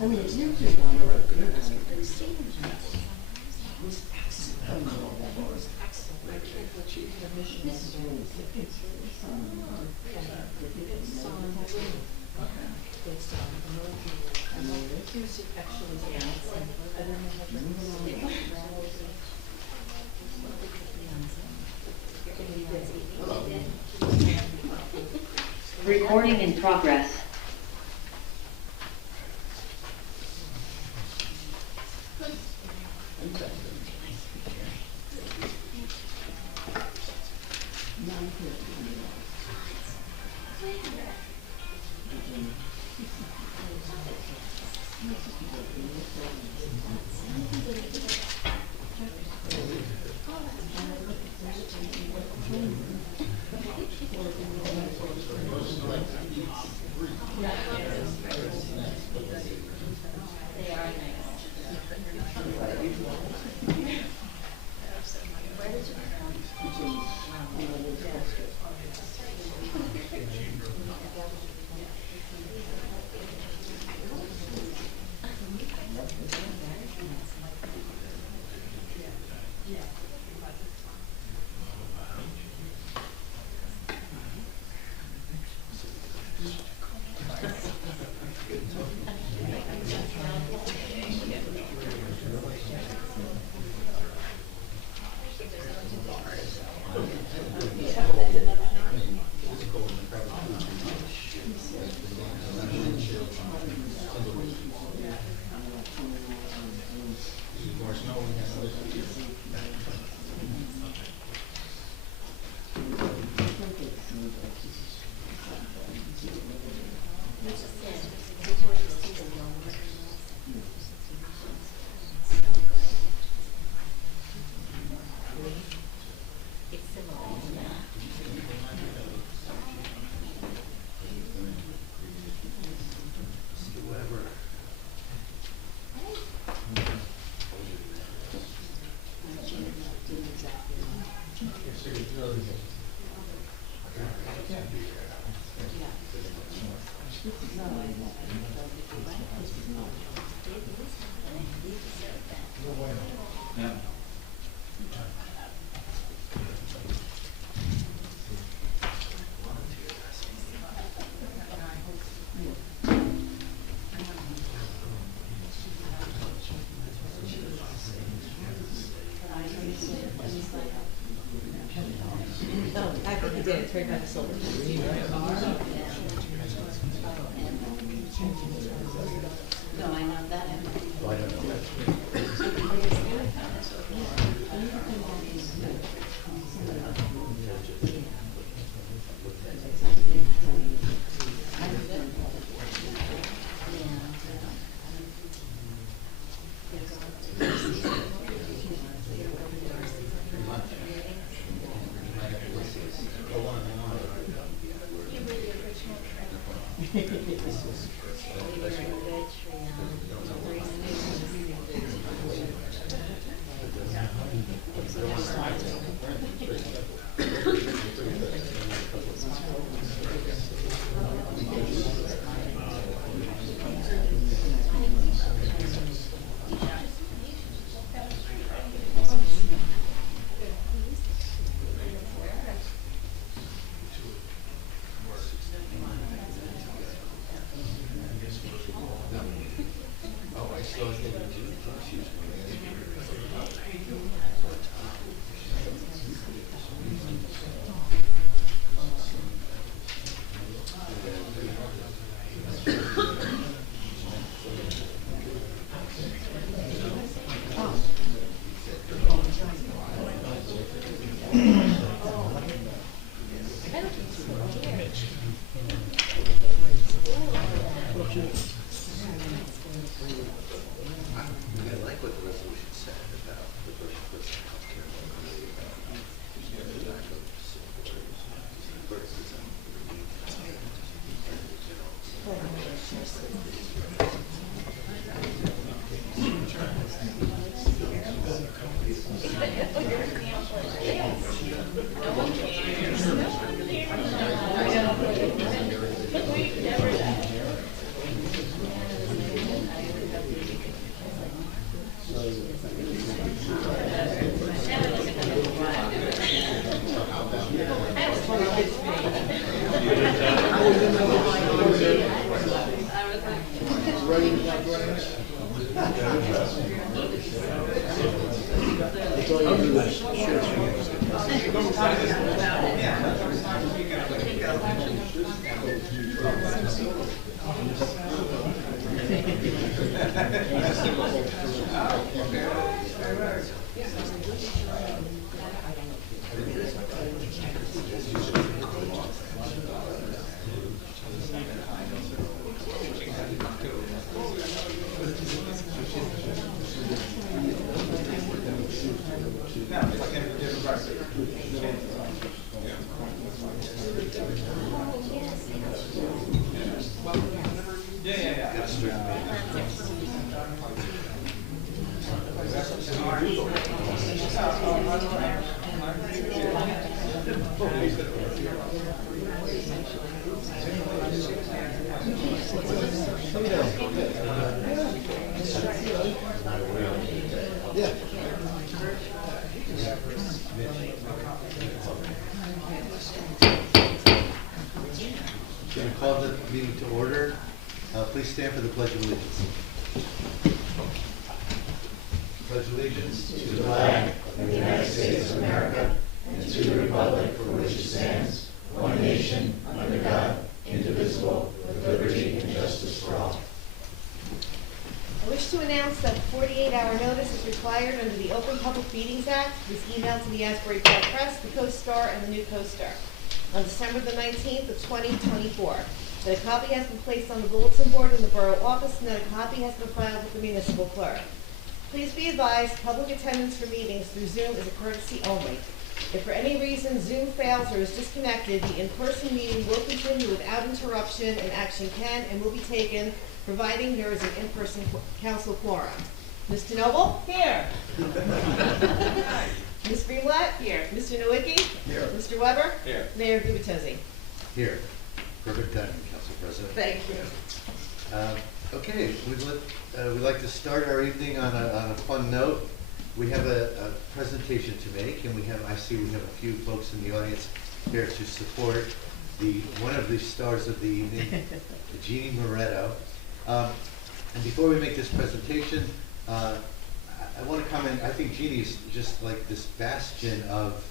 I mean, it's usually one of our good ones. Recording in progress. It's right by the silver. No, I know that. Well, I don't know. Can we call the meeting to order? Please stand for the Pledge of Allegiance. Pledge allegiance to the flag of the United States of America and to the republic for which it stands, one nation, under God, indivisible, with liberty and justice for all. I wish to announce that a 48-hour notice is required under the Open Public Meetings Act. It was emailed to the Asbury Park Press, the Co-Star, and the New Co-Star on December the 19th of 2024. That a copy has been placed on the bulletin board in the borough office and that a copy has been filed with the municipal clerk. Please be advised, public attendance for meetings through Zoom is a courtesy only. If for any reason Zoom fails or is disconnected, the in-person meeting will continue without interruption and action can and will be taken providing there is an in-person council quorum. Mr. Noble? Here. Ms. Greenblatt? Here. Mr. Nowicki? Here. Mr. Weber? Here. Mayor Gubatose? Here. Perfect timing, Council President. Thank you. Okay, we'd like to start our evening on a fun note. We have a presentation to make, and I see we have a few folks in the audience here to support one of the stars of the evening, Jeannie Moretto. And before we make this presentation, I want to comment. I think Jeannie's just like this bastion of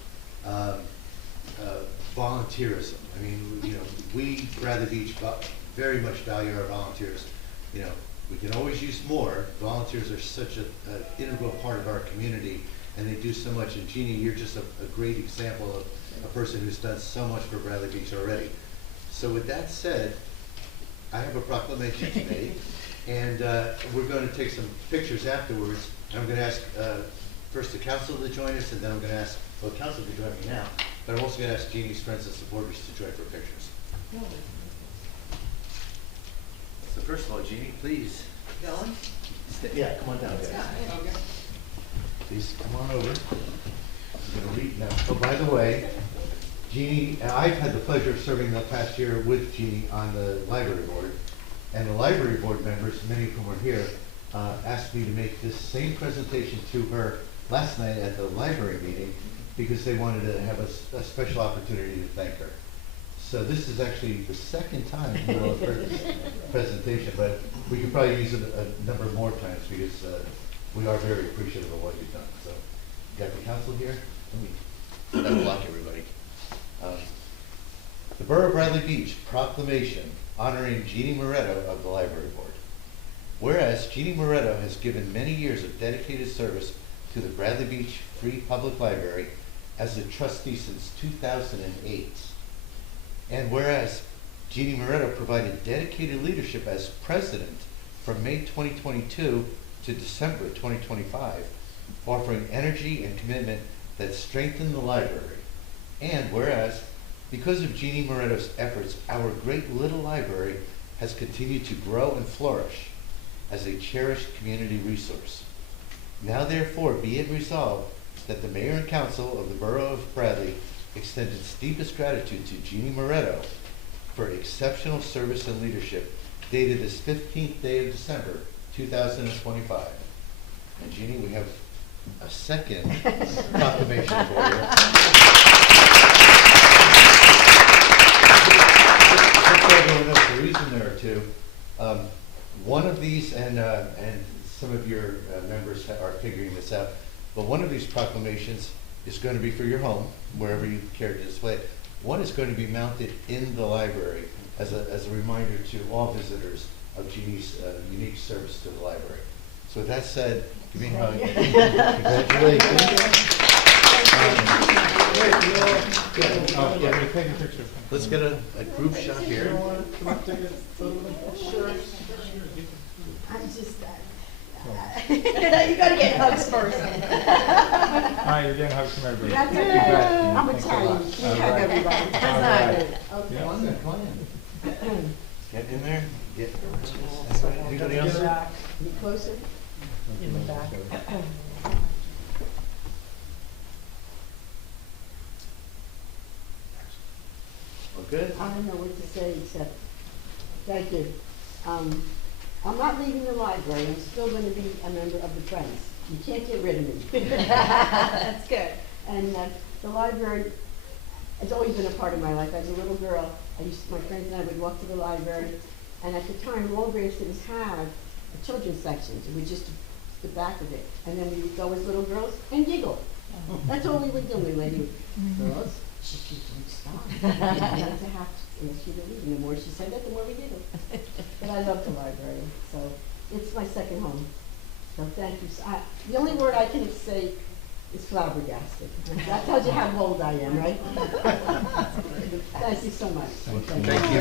volunteerism. I mean, we Bradley Beach very much value our volunteers. We can always use more. Volunteers are such an integral part of our community, and they do so much. And Jeannie, you're just a great example of a person who's done so much for Bradley Beach already. So with that said, I have a proclamation to make, and we're going to take some pictures afterwards. I'm going to ask first the council to join us, and then I'm going to ask, well, the council to join me now, but I'm also going to ask Jeannie's friends and supporters to join for pictures. So first of all, Jeannie, please. Going? Yeah, come on down, guys. Okay. Please come on over. I'm going to read now. Oh, by the way, Jeannie, I've had the pleasure of serving the past year with Jeannie on the library board, and the library board members, many of whom are here, asked me to make this same presentation to her last night at the library meeting because they wanted to have a special opportunity to thank her. So this is actually the second time we'll have heard this presentation, but we could probably use it a number more times because we are very appreciative of what you've done. So, you got the council here? Let me block everybody. The Borough of Bradley Beach proclamation honoring Jeannie Moretto of the Library Board. Whereas Jeannie Moretto has given many years of dedicated service to the Bradley Beach Free Public Library as a trustee since 2008. And whereas Jeannie Moretto provided dedicated leadership as president from May 2022 to December 2025, offering energy and commitment that strengthened the library. And whereas, because of Jeannie Moretto's efforts, our great little library has continued to grow and flourish as a cherished community resource. Now therefore be it resolved that the Mayor and Council of the Borough of Bradley extend its deepest gratitude to Jeannie Moretto for exceptional service and leadership dated this 15th day of December 2025. And Jeannie, we have a second proclamation for you. to. One of these, and some of your members are figuring this out, but one of these proclamations is going to be for your home, wherever you care to display it. One is going to be mounted in the library as a reminder to all visitors of Jeannie's unique service to the library. So with that said, give me a hug. Congratulations. Let's get a group shot here. I'm just, you gotta get hugs first. Hi, you're getting hugs from everybody. That's Thank okay. you, Beth. I'm Thanks a Italian. lot. We All hug right. everybody. That's All not right. good. Yeah. Come on in, come on in. Get in there. Get. Anybody else? You closer? In the back. Well, good. I don't know what to say except, thank you. I'm not leaving the library. I'm still gonna be a member of the Friends. You can't get rid of me. That's good. And the library has always been a part of my life. As a little girl, my friends and I would walk to the library, and at the time, Walgreens didn't have a children's section. It was just the back of it. And then we would go as little girls and giggle. That's all we would do. We went, girls, she don't stop. You have to ask you to leave. And the more she said that, the more we giggled. But I love the library, so it's my second home. So thank you. The only word I can say is flabbergasted. That tells you how old I am, right? Thank you so much. Thank you.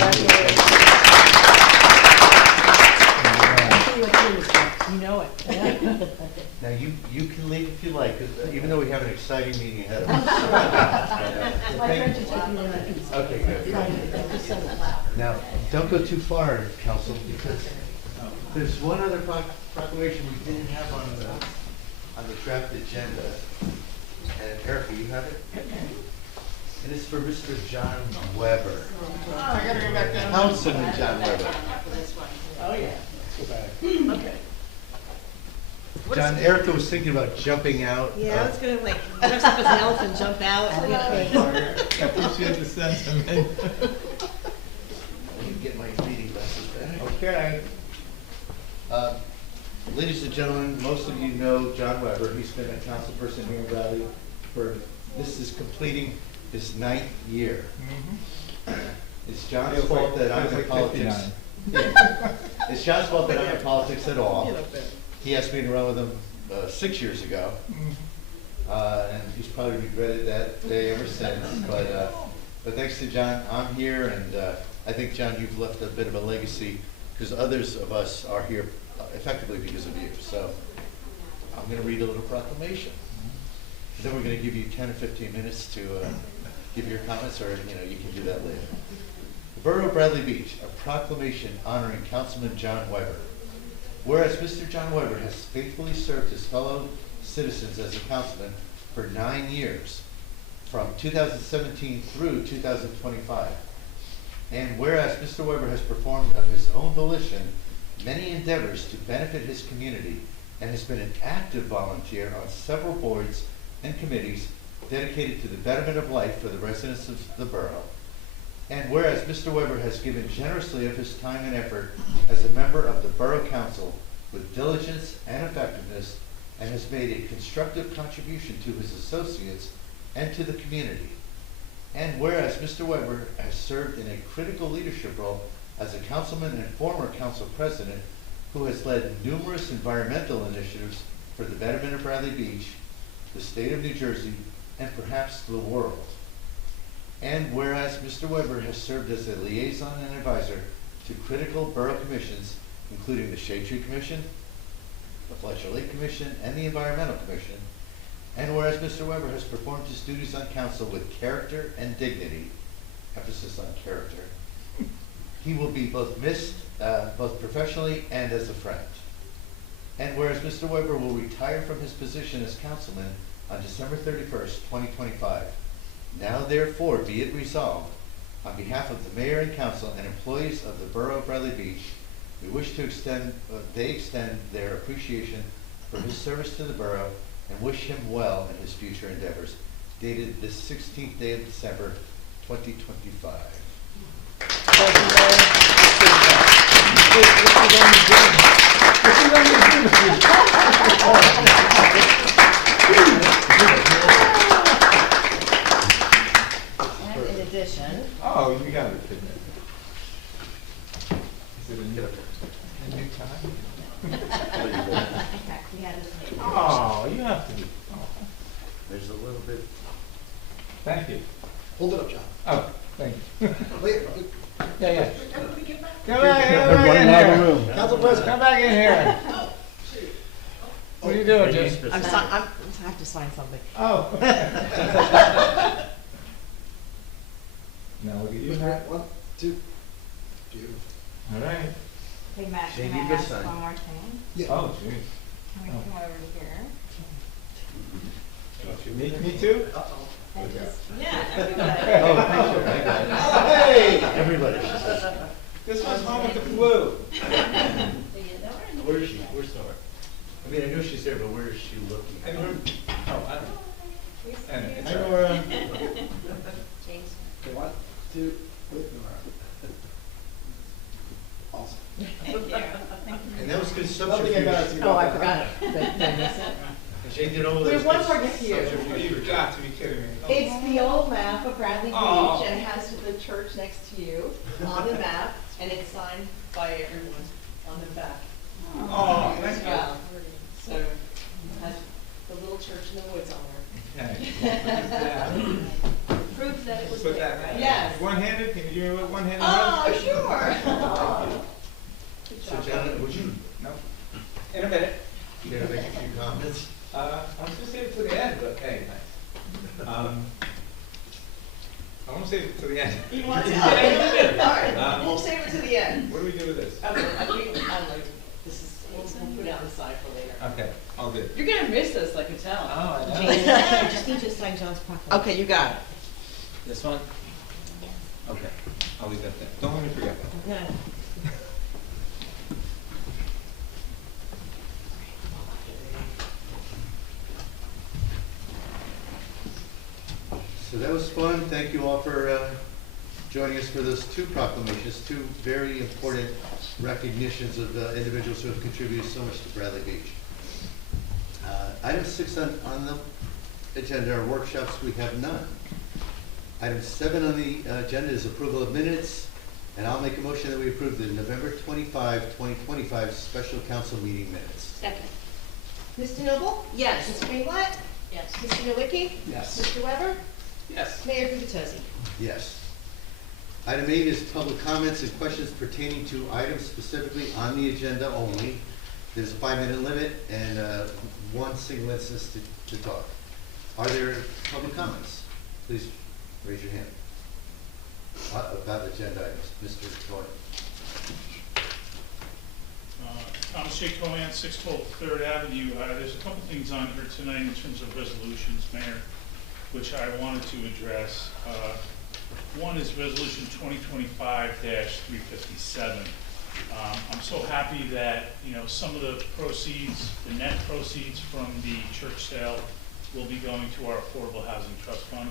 See you at the intersection. You know it. Now, you can leave if you like, 'cause even though we have an exciting meeting ahead of us. My Thank- friends are taking me to pizza. Okay, good. Thank you so much. Now, don't go too far, Council, because there's one other proclamation we didn't have on the draft agenda. And Erica, you have it? It is for Mr. John Weber. Oh, I gotta go back down. Councilman John Weber. Oh, yeah. Go back. Okay. John, Erica was thinking about jumping out. Yeah, I was gonna like dress up as an elf and jump out. I appreciate the sentiment. Let me get my reading glasses back. Okay. Ladies and gentlemen, most of you know John Weber. He's been a council person here in Valley this is completing his 9th year. It's John's Feels fault like- that I'm feels in like politics. 59. Yeah. It's John's fault that I'm in politics at all. You know better. He asked me to run with him 6 years ago. And he's probably regretted that day ever since. But thanks to John, I'm here, and I think, John, you've left a bit of a legacy, because others of us are here effectively because of you. So I'm going to read a little proclamation. And then we're going to give you 10 or 15 minutes to give your comments, or you can do that later. The Borough of Bradley Beach, a proclamation honoring Councilman John Weber. Whereas Mr. John Weber has faithfully served his fellow citizens as a councilman for 9 years, from 2017 through 2025. And whereas Mr. Weber has performed of his own volition many endeavors to benefit his community and has been an active volunteer on several boards and committees dedicated to the betterment of life for the residents of the borough. And whereas Mr. Weber has given generously of his time and effort as a member of the Borough Council with diligence and effectiveness, and has made a constructive contribution to his associates and to the community. And whereas Mr. Weber has served in a critical leadership role as a councilman and former council president who has led numerous environmental initiatives for the betterment of Bradley Beach, the state of New Jersey, and perhaps the world. And whereas Mr. Weber has served as a liaison and advisor to critical borough commissions, including the Shade Tree Commission, the Fletcher Lake Commission, and the Environmental Commission, and whereas Mr. Weber has performed his duties on council with character and dignity, emphasis on character, he will be both missed, both professionally and as a friend. And whereas Mr. Weber will retire from his position as councilman on December 31st, 2025, now therefore be it resolved, on behalf of the mayor and council and employees of the Borough of Bradley Beach, we wish to extend their appreciation for his service to the borough and wish him well in his future endeavors. Dated this 16th day of December, 2025. Thank you, Mayor. have a kid now. Is it a new time? Oh, you have to be. Oh, There's a little bit. thank you. Hold it up, John. Oh, thank you. Wait, Yeah, yeah. everybody get back. Come back in here. Council President. Come back in here. What are you doing, Jim? I have to sign something. Oh. Now look at you, Matt. 1, 2. Beautiful. All right. Hey, Matt, Shane, can you I go ask sign. one more thing? Yeah. Oh, jeez. Can we come over here? Me too? And just, Yeah, Oh, sure, I got it. Hey! Everybody. This one's home with the flu. Where is she? Where's Nora? I mean, I know she's there, but where is she looking? Oh, I don't know. And it's Hi, all right. Nora. James. Okay, 1, 2, wait, Nora. Awesome. And that was good Nothing subterfuge. embarrassing Oh, about I that. forgot it. Did I miss it? Jane did all those. There's one good more gift here. subterfuge. You've got to be kidding me. It's the old map of Bradley Oh. Beach, and it has the church next to you on the map, and it's signed by everyone on the back. Oh, thank As you. well. So, it has the little church in the woods on Okay. there. Proves that it was Put there, that. right? Yes. One-handed? Can you do it with one-handed? Oh, sure. Good So job. John, would you, No. In a minute. you gonna make a few comments? I was gonna save it to the end, but hey, nice. I want to save it to the end. You want to? Okay, all right, we'll Um, save it to the end. What do we do with this? Okay, I like, this is, we'll put it on the side for later. Okay, all good. You're gonna miss this, I can tell. Oh, I know. James, I just need you to sign John's proclamation. Okay, you got it. This one? Okay, I'll leave that there. Don't let me forget that. Yeah. So that was fun. Thank you all for joining us for those two proclamations, two very important recognitions of individuals who have contributed so much to Bradley Beach. Item 6 on the agenda are workshops. We have none. Item 7 on the agenda is approval of minutes, and I'll make a motion that we approve the November 25, 2025 special council meeting minutes. Second. Mr. Noble? Yes. Ms. Greenblatt? Yes. Mr. Nowicki? Yes. Mr. Weber? Yes. Mayor Gubatosi? Yes. Item 8 is public comments and questions pertaining to items specifically on the agenda only. There's a 5-minute limit and one single instance to talk. Are there public comments? Please raise your hand. About agenda items, Mr. Gordon. Thomas J. Cohan, 612 Third Avenue. There's a couple things on here tonight in terms of resolutions, Mayor, which I wanted to address. One is Resolution 2025-357. I'm so happy that, some of the proceeds, the net proceeds from the church sale will be going to our Affordable Housing Trust Fund,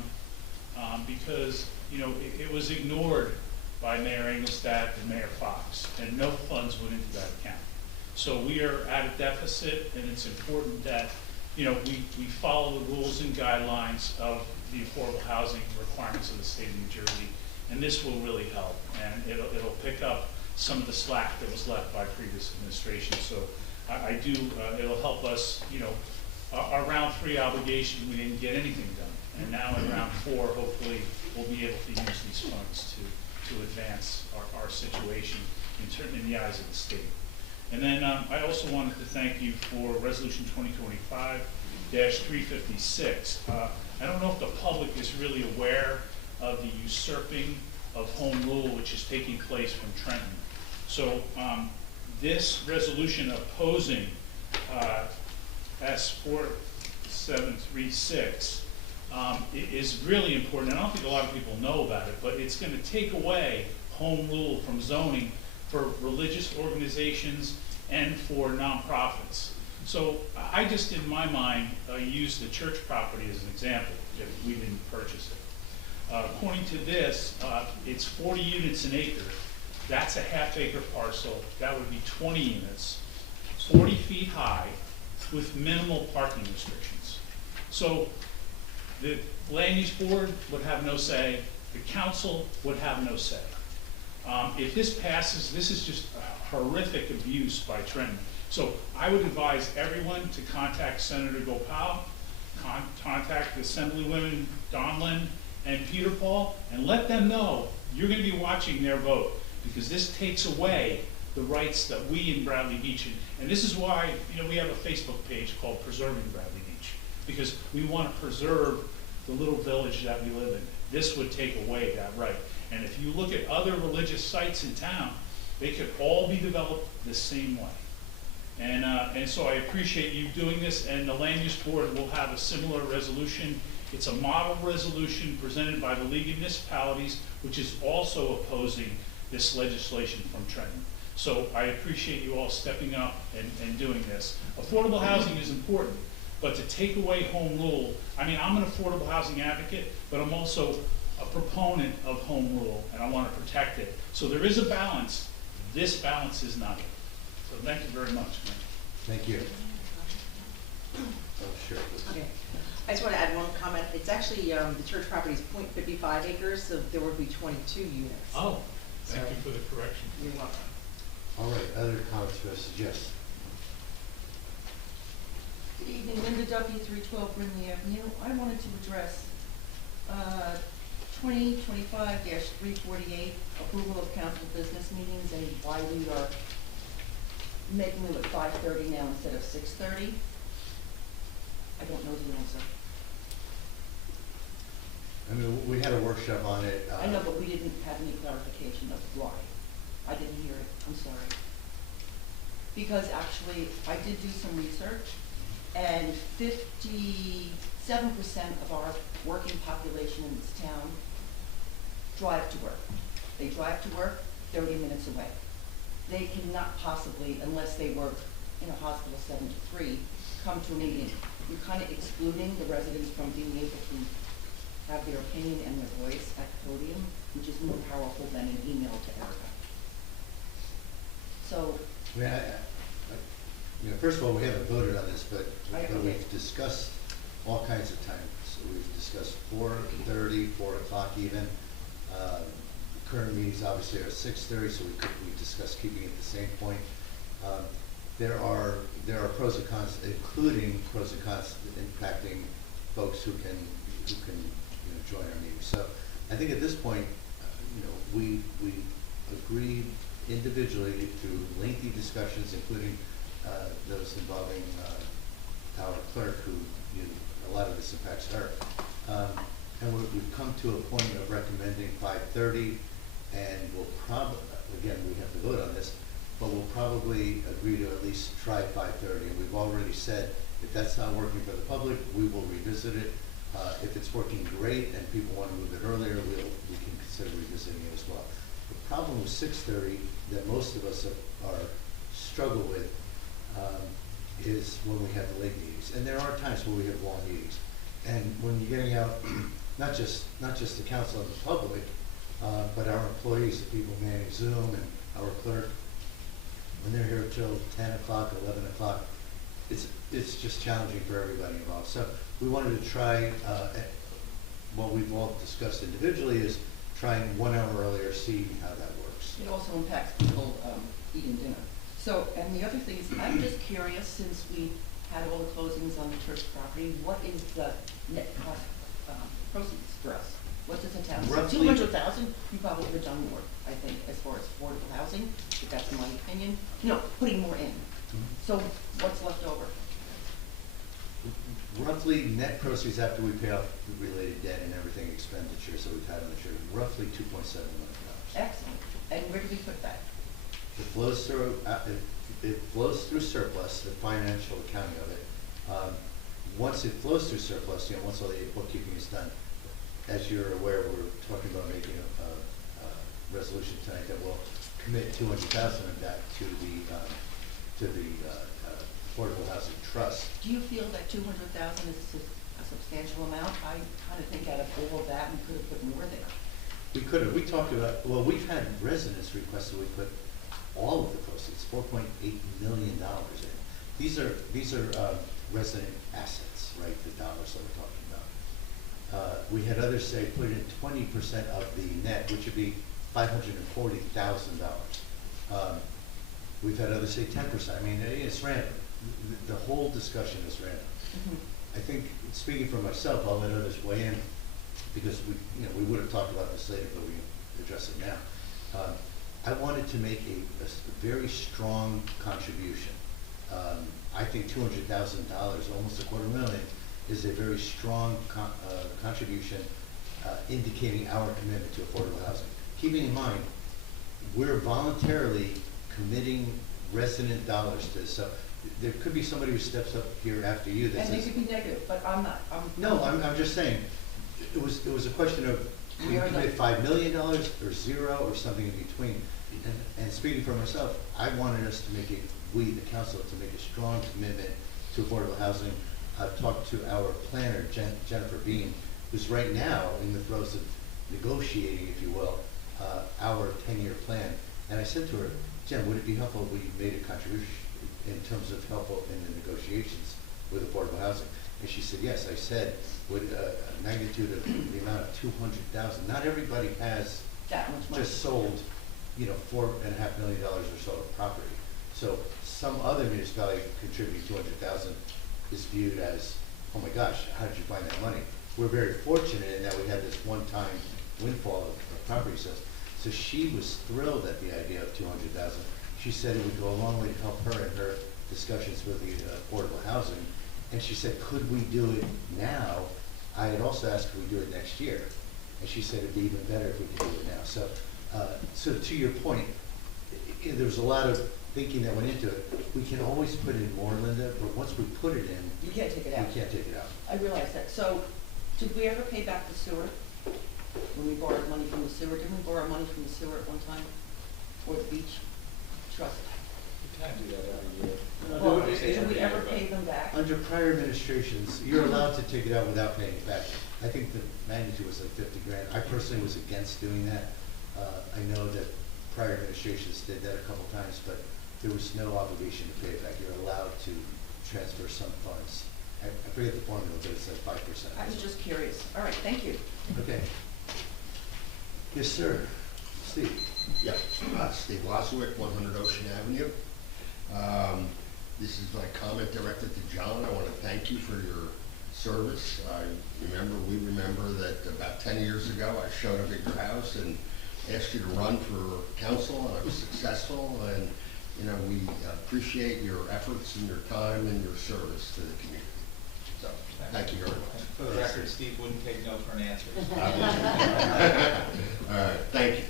because, it was ignored by Mayor Engelstadt and Mayor Fox, and no funds went into that account. So we are at a deficit, and it's important that, we follow the rules and guidelines of the affordable housing requirements of the state of New Jersey, and this will really help, and it'll pick up some of the slack that was left by previous administration. So it'll help us, our round 3 obligation, we didn't get anything done, and now in round 4, hopefully, we'll be able to use these funds to advance our situation in the eyes of the state. And then I also wanted to thank you for Resolution 2025-356. I don't know if the public is really aware of the usurping of home rule which is taking place from Trenton. So this resolution opposing S4736 is really important. I don't think a lot of people know about it, but it's going to take away home rule from zoning for religious organizations and for nonprofits. So I just, in my mind, use the church property as an example, if we didn't purchase it. According to this, it's 40 units an acre. That's a half-acre parcel. That would be 20 units, 40 feet high, with minimal parking restrictions. So the land use board would have no say, The council would have no say. If this passes, this is just horrific abuse by Trenton. So I would advise everyone to contact Senator Gopal, contact Assemblywomen Donlin and Peter Paul, and let them know you're going to be watching their vote, because this takes away the rights that we in Bradley Beach, and this is why, you know, we have a Facebook page called Preserving Bradley Beach, because we want to preserve the little village that we live in. This would take away that right. And if you look at other religious sites in town, they could all be developed the same way. And so I appreciate you doing this, and the Land Use Board will have a similar resolution. It's a model resolution presented by the League of Municipalities, which is also opposing this legislation from Trenton. So I appreciate you all stepping up and doing this. Affordable housing is important, but to take away home rule, I mean, I'm an affordable housing advocate, but I'm also a proponent of home rule, and I want to protect it. So there is a balance. This balance is not it. So thank you very much, Mike. Thank you. Oh, sure. Okay. I just want to add one comment. It's actually, the church property is 0.55 acres, so there would be 22 units. Oh, thank Sorry. you for the correction. You're welcome. All right, other comments, Mrs. Yes. Good evening, Linda Duffy, 312 Brindley Avenue. I wanted to address 2025-348, approval of council business meetings, and why we are making them at 5:30 now instead of 6:30. I don't know the answer. I mean, we had a workshop on it. I know, but we didn't have any clarification of why. I didn't hear it, I'm sorry. Because actually, I did do some research, and 57% of our working population in this town drive to work. They drive to work 30 minutes away. They cannot possibly, unless they work in a hospital 7 to 3, come to a meeting. You're kind of excluding the residents from being able to have their opinion and their voice at the podium, which is more powerful than an email to Erica. So, I mean, you know, first of all, we haven't voted on this, but we've discussed all kinds of times. So we've discussed 4:30, 4 o'clock even. Current meetings obviously are 6:30, so we discussed keeping it the same point. There are pros and cons, including pros and cons impacting folks who can join our meetings. So I think at this point, we agreed individually through lengthy discussions, including those involving our clerk, who a lot of this impacts her. And we've come to a point of recommending 5:30, and we'll probably, again, we have to vote on this, but we'll probably agree to at least try 5:30. And we've already said, if that's not working for the public, we will revisit it. If it's working great and people want to move it earlier, we can consider revisiting it as well. The problem with 6:30 that most of us struggle with is when we have the late meetings. And there are times where we have long meetings. And when you're getting out, not just the council and the public, but our employees, the people manning Zoom and our clerk, when they're here till 10 o'clock, 11 o'clock, it's just challenging for everybody involved. So we wanted to try, what we've all discussed individually is trying 1 hour earlier, see how that works. it also impacts people eating dinner. So, and the other thing is, I'm just curious, since we had all the closings on the church property, what is the net cost proceeds for us? What does the town, Roughly- 200,000? You probably would have done more, I think, as far as affordable housing, but that's my opinion. No, putting more in. So what's left over? Roughly net proceeds after we pay off the related debt and everything expenditures that we've had on the church, roughly $2.7 million. Excellent. And where do we put that? It flows through surplus, the financial accounting of it. Once it flows through surplus, once all the bookkeeping is done, as you're aware, we're talking about making a resolution tonight that will commit $200,000 of that to the Affordable Housing Trust. Do you feel that 200,000 is a substantial amount? I kind of think out of all of that, we could have put more there. We could have. We talked about. Well, we've had residents request that we put all of the proceeds, $4.8 million in. These are resident assets, right? The dollars that we're talking about. We had others say put in 20% of the net, which would be $540,000. We've had others say 10%. I mean, it's random. The whole discussion is random. I think, speaking for myself, I'll let others weigh in, because we would have talked about this later, but we address it now. I wanted to make a very strong contribution. I think $200,000, almost $250,000, is a very strong contribution indicating our commitment to affordable housing. Keeping in mind, we're voluntarily committing resident dollars to this. So there could be somebody who steps up here after you that And they says, could be negative, but I'm not, no, I'm just saying, it was a question of, do you We are commit not- $5 million or zero or something in between? And speaking for myself, I wanted us to make we, the council, to make a strong commitment to affordable housing. I've talked to our planner, Jennifer Bean, who's right now in the throes of negotiating, if you will, our 10-year plan. And I said to her, Jen, would it be helpful if we made a contribution in terms of helpful in the negotiations with affordable housing? And she said, yes. I said, with a magnitude of the amount of $200,000, not everybody has that much money. just sold, $4.5 million or so of property. So some other municipality contributing $200,000 is viewed as, oh my gosh, how did you find that money? We're very fortunate in that we had this one-time windfall of property sales. So she was thrilled at the idea of $200,000. She said it would go a long way to help her in her discussions with the affordable housing. And she said, could we do it now? I had also asked, could we do it next year? And she said it'd be even better if we could do it now. So, so to your point, there was a lot of thinking that went into it. We can always put in more, Linda, but once we put it in, You can't take it out. we can't take it out. I realize that. So, did we ever pay back the sewer? When we borrowed money from the sewer, didn't we borrow money from the sewer at one time? Or the beach trust? You can't do that every year. Well, did we ever pay them back? Under prior administrations, you're allowed to take it out without paying it back. I think the magnitude was like 50 grand. I personally was against doing that. I know that prior administrations did that a couple times, but there was no obligation to pay it back. You're allowed to transfer some funds. I forget the formula, but it's like 5%. I was just curious. All right, thank you. Okay. Yes, sir. Steve. Yeah, Steve Waswick, 100 Ocean Avenue. This is my comment directed to John. I want to thank you for your service. We remember that about 10 years ago, I showed up at your house and asked you to run for council, and I was successful. And, we appreciate your efforts and your time and your service to the community. So, thank you very much. For the record, Steve wouldn't take no for an answer. All right, thank you.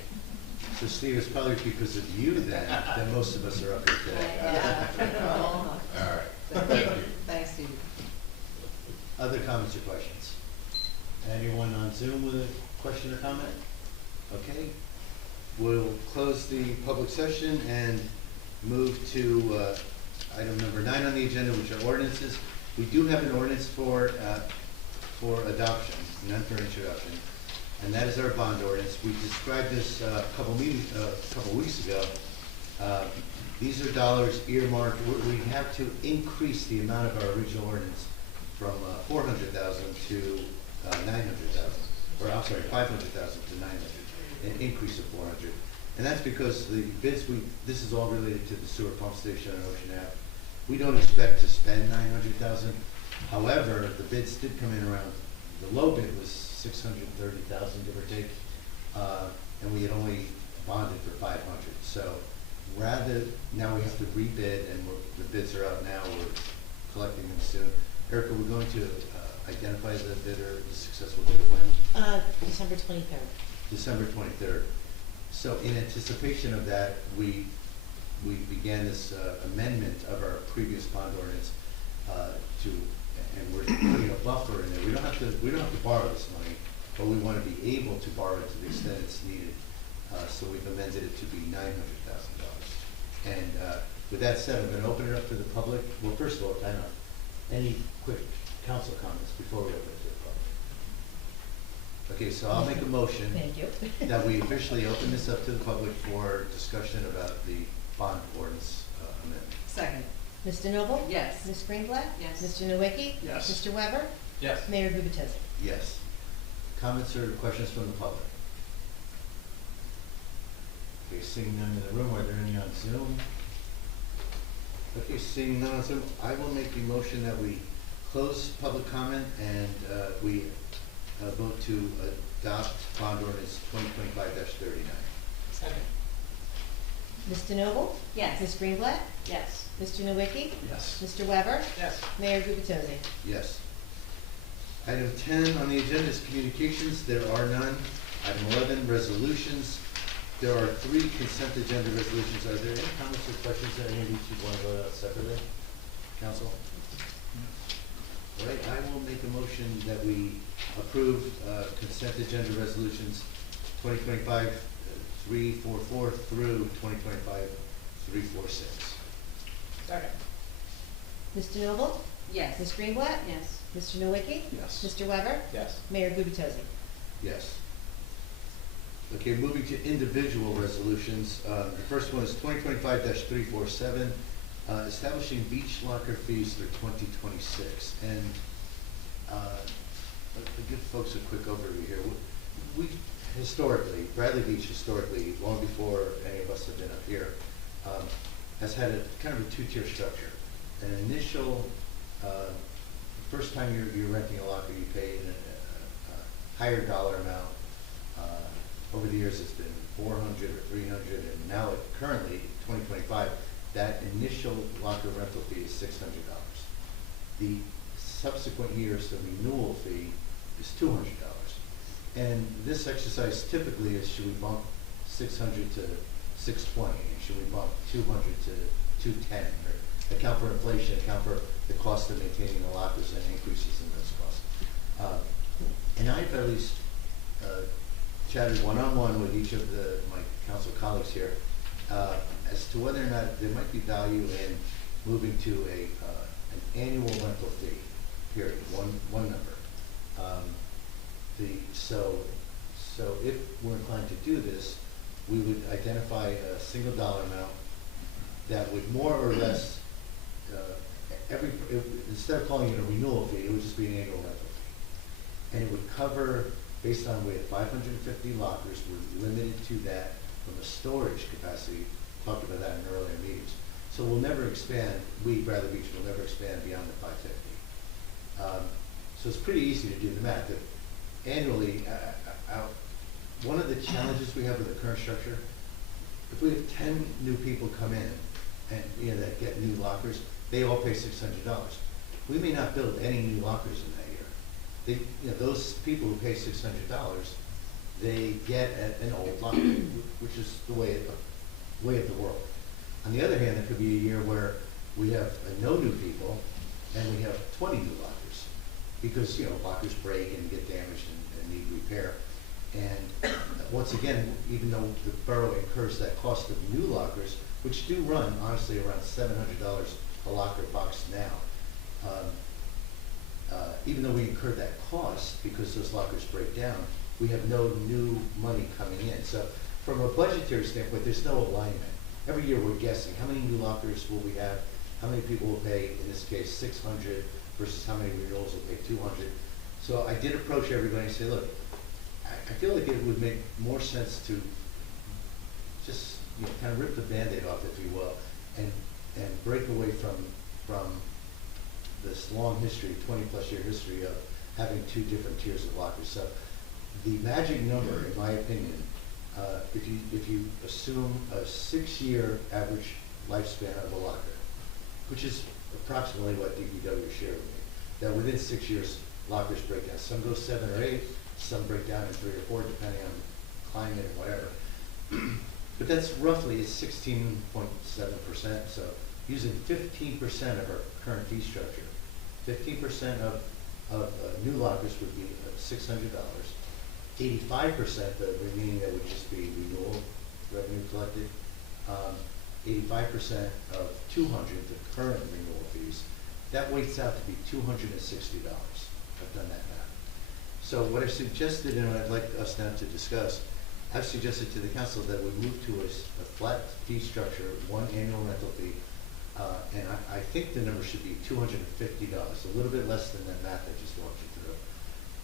So Steve, it's probably because of you then that most of us are up here today. All right, thank you. Thanks, Steve. Other comments or questions? Anyone on Zoom with a question or comment? Okay. We'll close the public session and move to item number 9 on the agenda, which are ordinances. We do have an ordinance for adoption, none for introduction, and that is our bond ordinance. We described this a couple weeks ago. These are dollars earmarked. We have to increase the amount of our original ordinance from 400,000 to 900,000, or I'm sorry, 500,000 to 900, an increase of 400. And that's because the bids, this is all related to the sewer pump station on Ocean Ave. We don't expect to spend 900,000. However, the bids did come in around, the low bid was 630,000, give or take, and we had only bonded for 500. So now we have to rebid, and the bids are out now. We're collecting them soon. Erica, we're going to identify the bidder, the successful bidder when? December 23rd. December 23rd. So in anticipation of that, we began this amendment of our previous bond ordinance and we're putting a buffer in there. We don't have to borrow this money, but we want to be able to borrow it to the extent it's needed. So we've amended it to be $900,000. And with that said, I'm going to open it up to the public. Well, first of all, time out. Any quick council comments before we open it to the public? Okay, so I'll make a motion. Thank you. That we officially open this up to the public for discussion about the bond ordinance amendment. Second. Mr. Noble? Yes. Ms. Greenblatt? Yes. Mr. Nowicki? Yes. Mr. Weber? Yes. Mayor Gubitez? Yes. comments or questions from the public? Okay, seeing none in the room, are there any on Zoom? Okay, seeing none on Zoom, I will make the motion that we close public comment and we vote to adopt bond ordinance 2025-39. Second. Ms. DeNoble? Yes. Ms. Greenblatt? Yes. Mr. Nowicki? Yes. Mr. Weber? Yes. Mayor Gubatosi? Yes. Item 10 on the agenda is communications. There are none. Item 11, resolutions. There are 3 consent agenda resolutions. Are there any comments or questions that any of these you want to vote out separately? Council? All right, I will make a motion that we approve consent agenda resolutions 2025-344 through 2025-346. Second. Ms. DeNoble? Yes. Ms. Greenblatt? Yes. Mr. Nowicki? Yes. Mr. Weber? Yes. Mayor Gubatosi? Yes. Okay, moving to individual resolutions. The first one is 2025-347, establishing beach locker fees for 2026. And to give folks a quick overview here, we historically, Bradley Beach historically, long before any of us have been up here, has had a kind of a 2-tier structure. An initial, first time you're renting a locker, you pay a higher dollar amount. Over the years, it's been $400 or $300, and now currently, 2025, that initial locker rental fee is $600. The subsequent years, the renewal fee is $200. And this exercise typically is, should we bump 600 to 620? Should we bump 200 to 210? Or account for inflation, account for the cost of maintaining the lockers and increases in those costs. And I've at least chatted one-on-one with each of my council colleagues here as to whether or not there might be value in moving to an annual rental fee, period, one number. So if we're inclined to do this, we would identify a single dollar amount that would more or less, instead of calling it a renewal fee, it would just be an annual rental fee. And it would cover, based on we had 550 lockers, we're limited to that from a storage capacity. Talked about that in earlier meetings. So we'll never expand, Bradley Beach will never expand beyond the 550. So it's pretty easy to do the math. That annually, one of the challenges we have with the current structure, if we have 10 new people come in and that get new lockers, they all pay $600. We may not build any new lockers in that year. Those people who pay $600, they get an old locker, which is the way of the world. On the other hand, there could be a year where we have no new people and we have 20 new lockers, because lockers break and get damaged and need repair. And once again, even though the borough incurs that cost of new lockers, which do run honestly around $700 a locker box now, even though we incur that cost because those lockers break down, we have no new money coming in. So from a budgetary standpoint, there's no alignment. Every year we're guessing how many new lockers will we have, how many people will pay, in this case, 600 versus how many renewals will pay 200. So I did approach everybody and say, look, I feel like it would make more sense to just kind of rip the Band-Aid off, if you will, and break away from this long history, 20-plus year history of having 2 different tiers of lockers. So the magic number, in my opinion, if you assume a 6-year average lifespan of a locker, which is approximately what DPW shared with me, that within 6 years lockers break down. Some go 7 or 8, some break down in 3 or 4, depending on climate and whatever. But that's roughly 16.7%. So using 15% of our current fee structure, 15% of new lockers would be $600. 85%, the remaining that would just be renewal revenue collected. 85% of 200, the current renewal fees, that weights out to be $260. I've done that math. So what I suggested, and what I'd like us now to discuss, I've suggested to the council that we move to a flat fee structure, 1 annual rental fee, and I think the number should be $250, a little bit less than that math I just walked you through.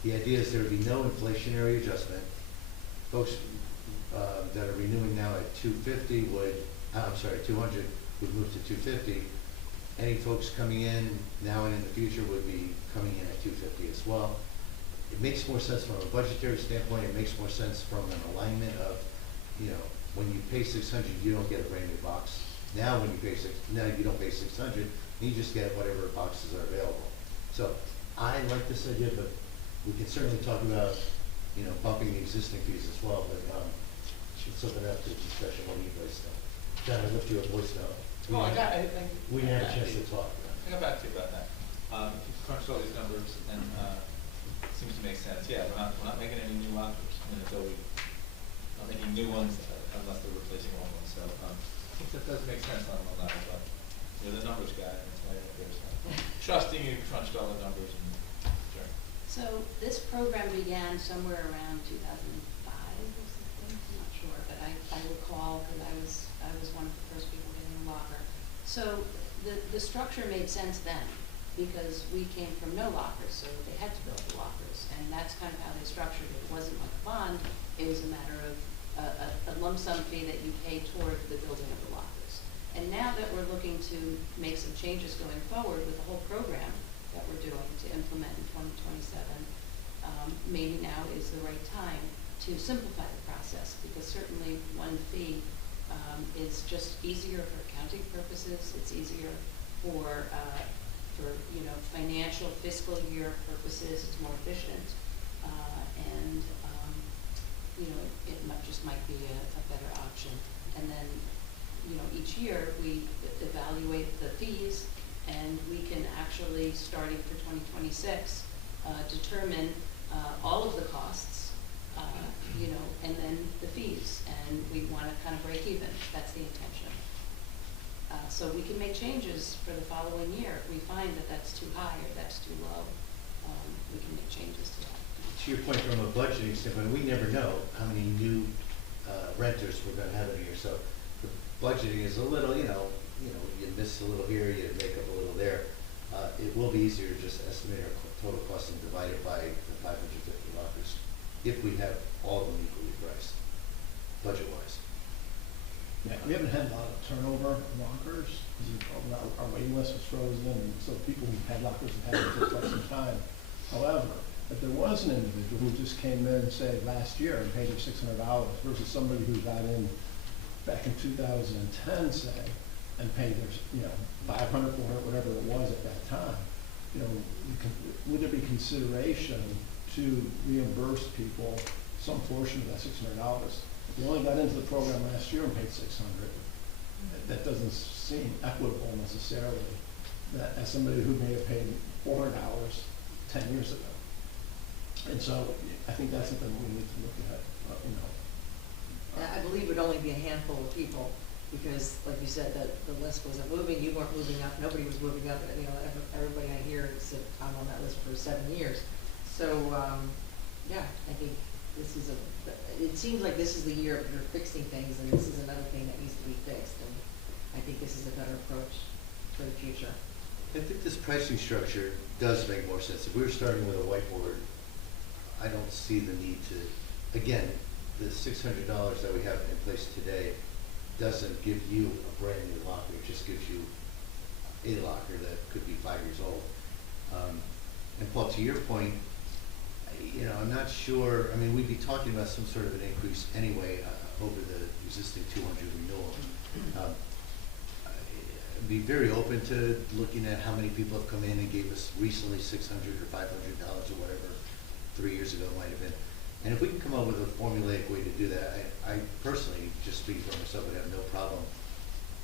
The idea is there would be no inflationary adjustment. Folks that are renewing now at 250 would, I'm sorry, 200 would move to 250. Any folks coming in now and in the future would be coming in at 250 as well. It makes more sense from a budgetary standpoint. It makes more sense from an alignment of, you know, when you pay 600, you don't get a brand new box. Now when you pay now you don't pay 600, you just get whatever boxes are available. So I like this idea, but we can certainly talk about, you know, bumping the existing fees as well, but it's open up to discussion. What do you guys think? John, I left you a voice note. We didn't have a chance to talk. I got back to you about that. If you crunched all these numbers, and it seems to make sense. Yeah, we're not making any new lockers, and until we not making new ones unless they're replacing old ones. So I think that does make sense on one level. But you're the numbers guy, and that's why you're up there. So trusting you crunched all the numbers. And, sure. So this program began somewhere around 2005 or something. I'm not sure, but I recall because I was one of the first people getting a locker. So the structure made sense then because we came from no lockers, so they had to build the lockers, and that's kind of how they structured it. It wasn't like a bond; it was a matter of a lump sum fee that you pay toward the building of the lockers. And now that we're looking to make some changes going forward with the whole program that we're doing to implement in 2027, maybe now is the right time to simplify the process, because certainly one fee is just easier for accounting purposes. It's easier for you know, financial fiscal year purposes. It's more efficient, and you know, it just might be a better option. And then, you know, each year we evaluate the fees, and we can actually, starting for 2026, determine all of the costs, you know, and then the fees, and we want to kind of break even. That's the intention. So we can make changes for the following year. If we find that that's too high or that's too low, we can make changes to that. To your point, from a budgeting standpoint, we never know how many new renters we're going to have in a year. So the budgeting is a little, you miss a little here, you make up a little there. It will be easier to just estimate our total cost and divide it by the 550 lockers if we have all of them equally priced, budget-wise. Yeah, we haven't had a lot of turnover of lockers. Our waiting list was frozen, and so people who had lockers have had it for quite some time. However, if there was an individual who just came in, say, last year and paid their $600 versus somebody who got in back in 2010, say, and paid their, you know, 500, 400, whatever it was at that time, you know, would there be consideration to reimburse people some portion of that $600? If you only got into the program last year and paid $600, that doesn't seem equitable necessarily. That as somebody who may have paid $400 10 years ago. And so I think that's something we need to look at, you know. I believe it would only be a handful of people, because like you said, the list wasn't moving, you weren't moving up, nobody was moving up, you know, everybody I hear said I'm on that list for 7 years. So, yeah, I think this is it seems like this is the year you're fixing things, and this is another thing that needs to be fixed, and I think this is a better approach for the future. I think this pricing structure does make more sense. If we were starting with a whiteboard, I don't see the need to, again, the $600 that we have in place today doesn't give you a brand new locker. It just gives you a locker that could be 5 years old. And Paul, to your point, you know, I'm not sure, I mean, we'd be talking about some sort of an increase anyway over the existing 200 renewal. I'd be very open to looking at how many people have come in and gave us recently $600 or $500 or whatever 3 years ago it might have been. And if we can come up with a formulaic way to do that, I personally, just speaking for myself, would have no problem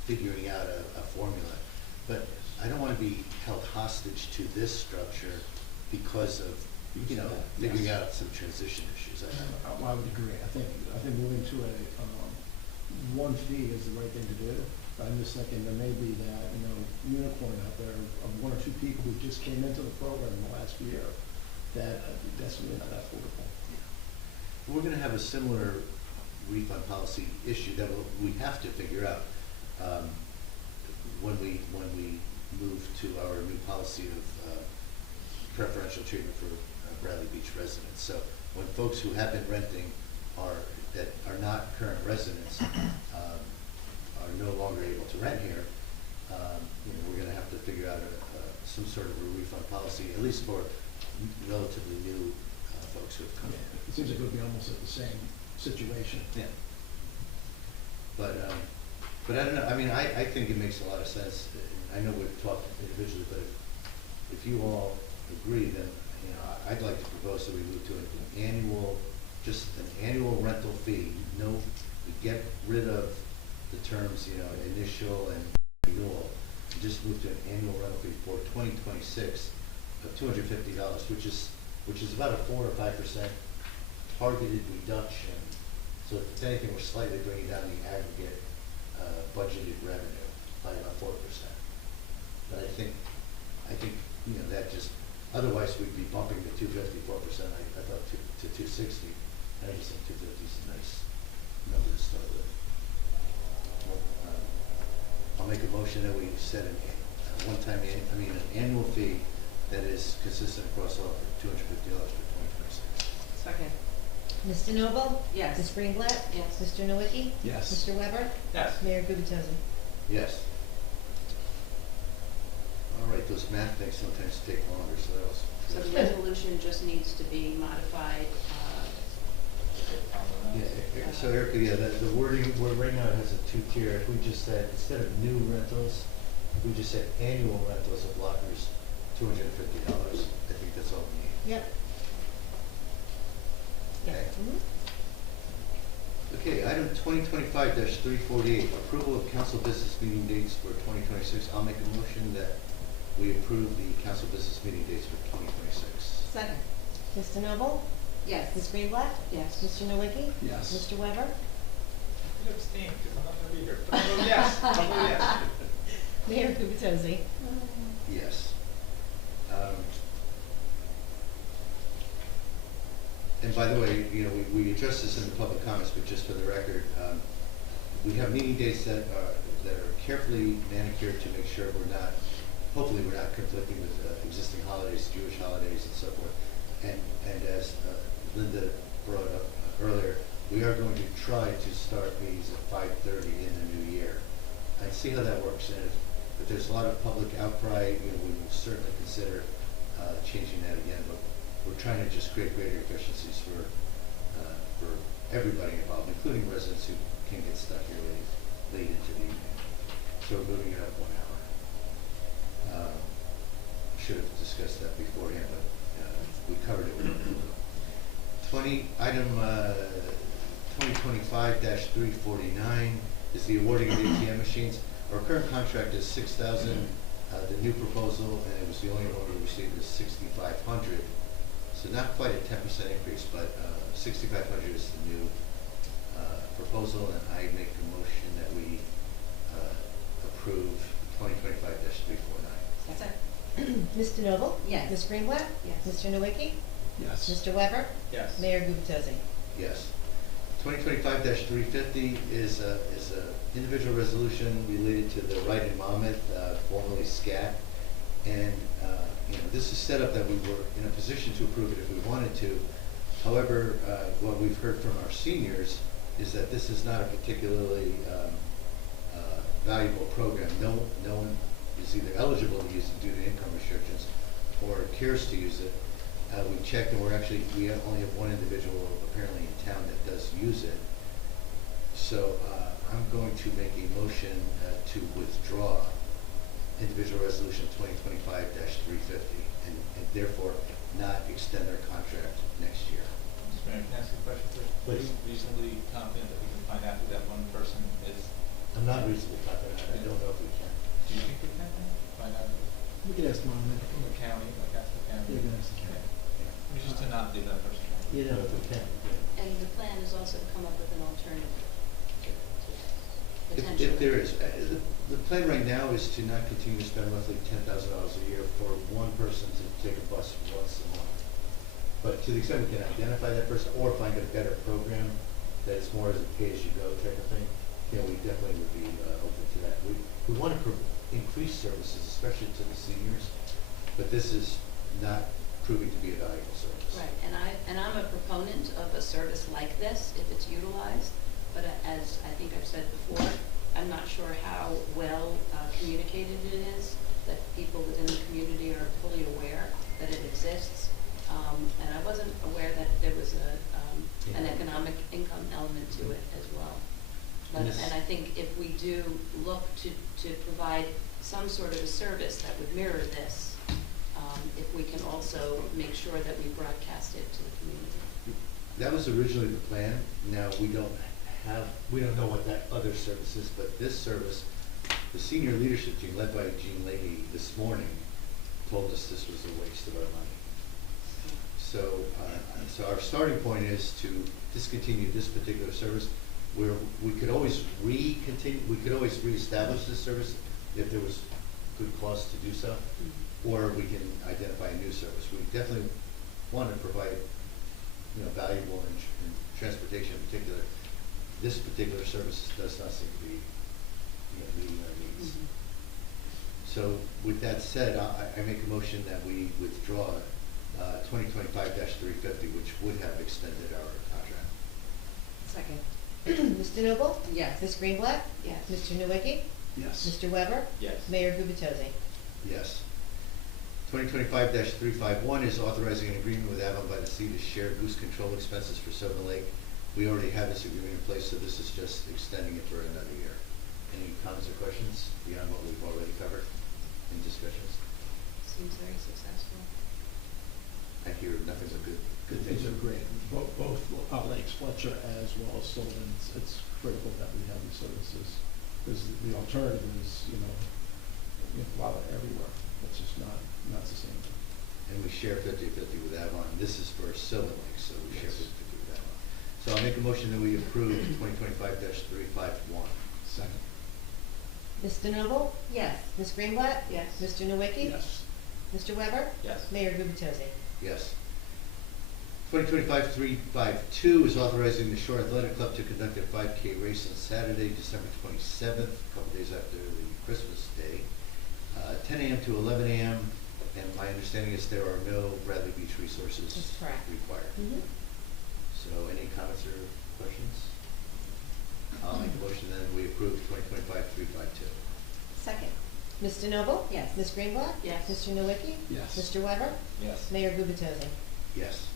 figuring out a formula. But I don't want to be held hostage to this structure because of, you know, figuring out some transition issues. I would agree. I think moving to a one fee is the right thing to do. But I'm just thinking there may be that, you know, unicorn out there of 1 or 2 people who just came into the program in the last year that that's really not affordable. Yeah. We're going to have a similar refund policy issue that we have to figure out when we move to our new policy of preferential treatment for Bradley Beach residents. So when folks who have been renting that are not current residents are no longer able to rent here, we're gonna have to figure out some sort of a refund policy, at least for relatively new folks who have come in. It seems like it would be almost at the same situation. Yeah. But I don't know, I mean, I think it makes a lot of sense. I know we've talked individually, but if you all agree, then, I'd like to propose that we move to just an annual rental fee. We get rid of the terms, initial and renewal. And just move to an annual rental fee for 2026 of $250, which is about a 4 or 5% targeted reduction. So if anything, we're slightly bringing down the aggregate budgeted revenue by about 4%. But I think that just, otherwise we'd be bumping the 250, 4%, I thought to 260. And I just think 250 is a nice number to start with. I'll make a motion that we set an annual fee that is consistent across all for $250 for 2026. Second. Ms. DeNoble? Yes. Ms. Greenblatt? Yes. Mr. Nowicki? Yes. Mr. Weber? Yes. Mayor Gubatosi? Yes. All right, those math things sometimes take longer, so that was. So the resolution just needs to be modified, Yeah, so Erica, the wording, right now it has a 2-tier. If we just said, instead of new rentals, if we just said annual rentals of lockers, $250, I think that's all we need. Yep. Okay. Mhm. Okay, item 2025-348, approval of council business meeting dates for 2026. I'll make a motion that we approve the council business meeting dates for 2026. Second. Ms. DeNoble? Yes. Ms. Greenblatt? yes. Mr. Nowicki? Yes. Mr. Weber? I could abstain, because I'm not gonna be here, but I'll vote yes, I'll vote yes. Mayor Gubatosi? Yes. And by the way, we addressed this in the public comments, but just for the record, we have meeting dates that are carefully manicured to make sure hopefully we're not conflicting with existing holidays, Jewish holidays and so forth. And as Linda brought up earlier, we are going to try to start meetings at 5:30 in the new year. And see how that works. And if there's a lot of public outcry, we will certainly consider changing that again. But we're trying to just create greater efficiencies for everybody involved, including residents who can get stuck here late into the evening. So we're moving it up 1 hour. Should have discussed that beforehand, but we covered it with item 2025-349 is the awarding of ATM machines. Our current contract is $6,000. The new proposal, and it was the only one we received, is $6,500. So not quite a 10% increase, but $6,500 is the new proposal, and I make a motion that we approve 2025-349. Second. Ms. DeNoble? Yes. Ms. Greenblatt? Yes. Mr. Nowicki? Yes. Mr. Weber? Yes. Mayor Gubatosi? Yes. 2025-350 is a individual resolution related to the Right in Monmouth, formerly SCAT. And this is set up that we were in a position to approve it if we wanted to. However, what we've heard from our seniors is that this is not a particularly valuable program. No one is either eligible to use it due to income restrictions or cares to use it. We checked, and we only have one individual apparently in town that does use it. So I'm going to make a motion to withdraw individual resolution 2025-350 and therefore not extend their contract next year. Mr. Mayor, can I ask you a question first? Please. Are you reasonably confident that we can find out who that one person is? I'm not reasonably confident. I don't know if we can. Do you think we can find out We can ask Mom. from the county, like ask the county? Yeah, we can ask the county. I mean, just to not leave that person. You know, if we can. And the plan is also to come up with an alternative to potentially. If there is, the plan right now is to not continue to spend roughly $10,000 a year for one person to take a bus once a month. But to the extent we can identify that person or find a better program that is more as a pay-as-you-go type of thing, we definitely would be open to that. We want to increase services, especially to the seniors, but this is not proving to be a valuable service. Right, and I'm a proponent of a service like this if it's utilized, but as I think I've said before, I'm not sure how well communicated it is, that people within the community are fully aware that it exists. And I wasn't aware that there was an economic income element to it as well. But, Yes. and I think if we do look to provide some sort of a service that would mirror this, if we can also make sure that we broadcast it to the community. That was originally the plan. Now, we don't know what that other service is, but this service, the senior leadership team led by Jean Leahy this morning told us this was a waste of our money. So, so our starting point is to discontinue this particular service, where we could always reestablish this service if there was good cause to do so, or we can identify a new service. We definitely want to provide, valuable in transportation in particular. This particular service does not seem to be, meeting our needs. So with that said, I make a motion that we withdraw 2025-350, which would have extended our contract. Second. Mr. Noble? Yes. Ms. Greenblatt? Yes. Mr. Nowicki? Yes. Mr. Weber? Yes. Mayor Gubatosi? Yes. 2025-351 is authorizing an agreement with Avon by the Sea to share goose control expenses for Sylvan Lake. We already have this agreement in place, so this is just extending it for another year. Any comments or questions beyond what we've already covered in discussions? Seems very successful. I hear nothing but good things. These are great. Both Lakes, Fletcher as well as Sylvan, it's critical that we have these services. Because the alternative is, while they're everywhere, it's just not sustainable. And we share 50/50 with Avon. This is for Sylvan Lake, so we share Yes. 50/50 with Avon. So I'll make a motion that we approve 2025-351. Second. Mr. Noble? Yes. Ms. Greenblatt? Yes. Mr. Nowicki? Yes. Mr. Weber? Yes. Mayor Gubatosi? Yes. 2025-352 is authorizing the Shore Athletic Club to conduct a 5K race on Saturday, December 27th, a couple days after the Christmas day, 10 a.m. to 11 a.m. And my understanding is there are no Bradley Beach resources That's correct. required. Mhm. So any comments or questions? I'll make a motion then we approve 2025-352. Second. Mr. Noble? Yes. Ms. Greenblatt? Yes. Mr. Nowicki? Yes. Mr. Weber? Yes. Mayor Gubatosi? Yes.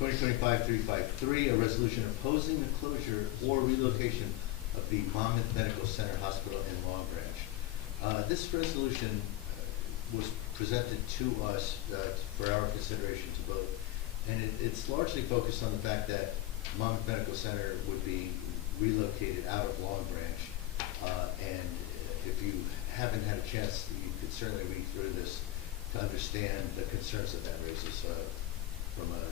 2025-353, a resolution opposing the closure or relocation of the Monmouth Medical Center Hospital in Long Branch. This resolution was presented to us for our consideration to vote, and it's largely focused on the fact that Monmouth Medical Center would be relocated out of Long Branch, and if you haven't had a chance, you could certainly read through this to understand the concerns that raises from a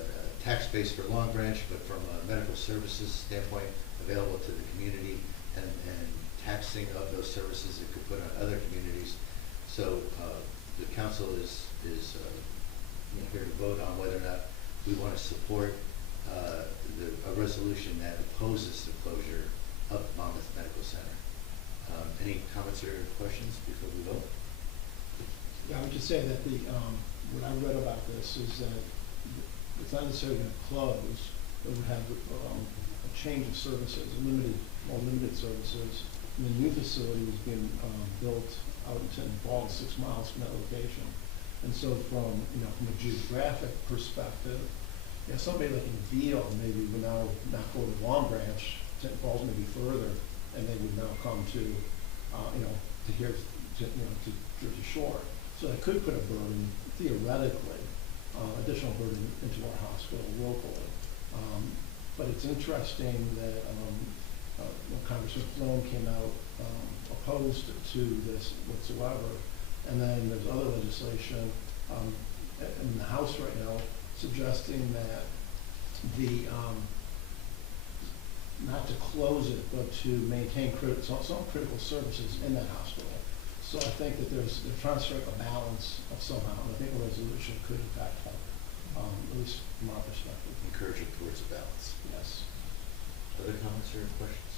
tax base for Long Branch, but from a medical services standpoint available to the community, and taxing of those services it could put on other communities. So the council is here to vote on whether or not we want to support a resolution that opposes the closure of Monmouth Medical Center. Any comments or questions before we vote? Yeah, I would just say that what I read about this is that it's not necessarily going to close, it would have a change of services, more limited services. And the new facility is being built out in St. Paul, 6 miles from that location. And so from a geographic perspective, somebody like in Veal maybe would now not go to Long Branch, St. Paul's maybe further, and they would now come to Jersey Shore. So it could put a burden, theoretically, additional burden into our hospital locally. But it's interesting that Congressman Sloan came out opposed to this whatsoever, and then there's other legislation in the House right now suggesting that not to close it, but to maintain some critical services in that hospital. So I think that they're trying to strike a balance of somehow, and I think a resolution could in fact help, at least from our perspective. Encouraging towards a balance. Yes. Other comments or questions?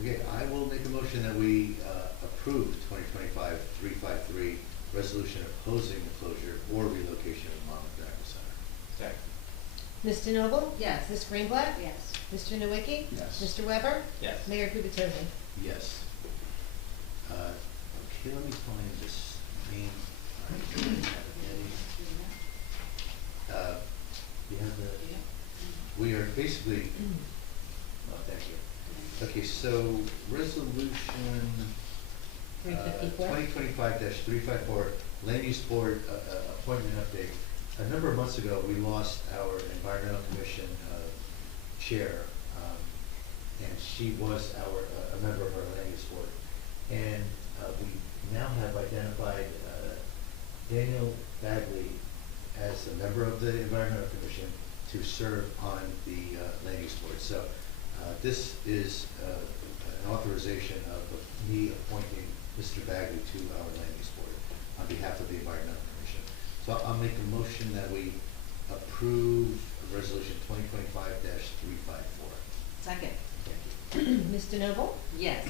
Okay, I will make a motion that we approve 2025-353 resolution opposing the closure or relocation of Monmouth Medical Center. Second. Ms. DeNoble? Yes. Ms. Greenblatt? Yes. Mr. Nowicki? Yes. Mr. Weber? Yes. Mayor Kubatowski? Yes. Okay, let me find this name. All right, do you have it, Eddie? You have the, we are basically, oh, thank you. Okay, so resolution 354? 2025-354, land use board appointment update. A number of months ago, we lost our environmental commission chair, and she was a member of our land use board. And we now have identified Daniel Bagley as a member of the environmental commission to serve on the land use board. So this is an authorization of me appointing Mr. Bagley to our land use board on behalf of the environmental commission. So I'll make a motion that we approve resolution 2025-354. Second. Thank you. Ms. DeNoble? Yes.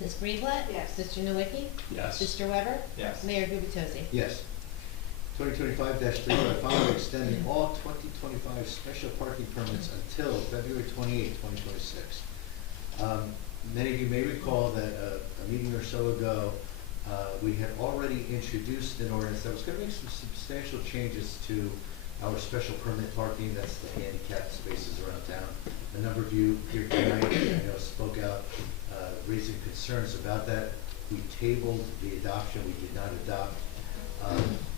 Ms. Greenblatt? Yes. Mr. Nowicki? Yes. Mr. Weber? Yes. Mayor Kubatowski? Yes. 2025-355, extending all 2025 special parking permits until February 28, 2026. Many of you may recall that a meeting or so ago, we had already introduced an ordinance that was going to make some substantial changes to our special permit parking. That's the handicapped spaces around town. A number of you here tonight, I know, spoke out, raising concerns about that. We tabled the adoption. We did not adopt.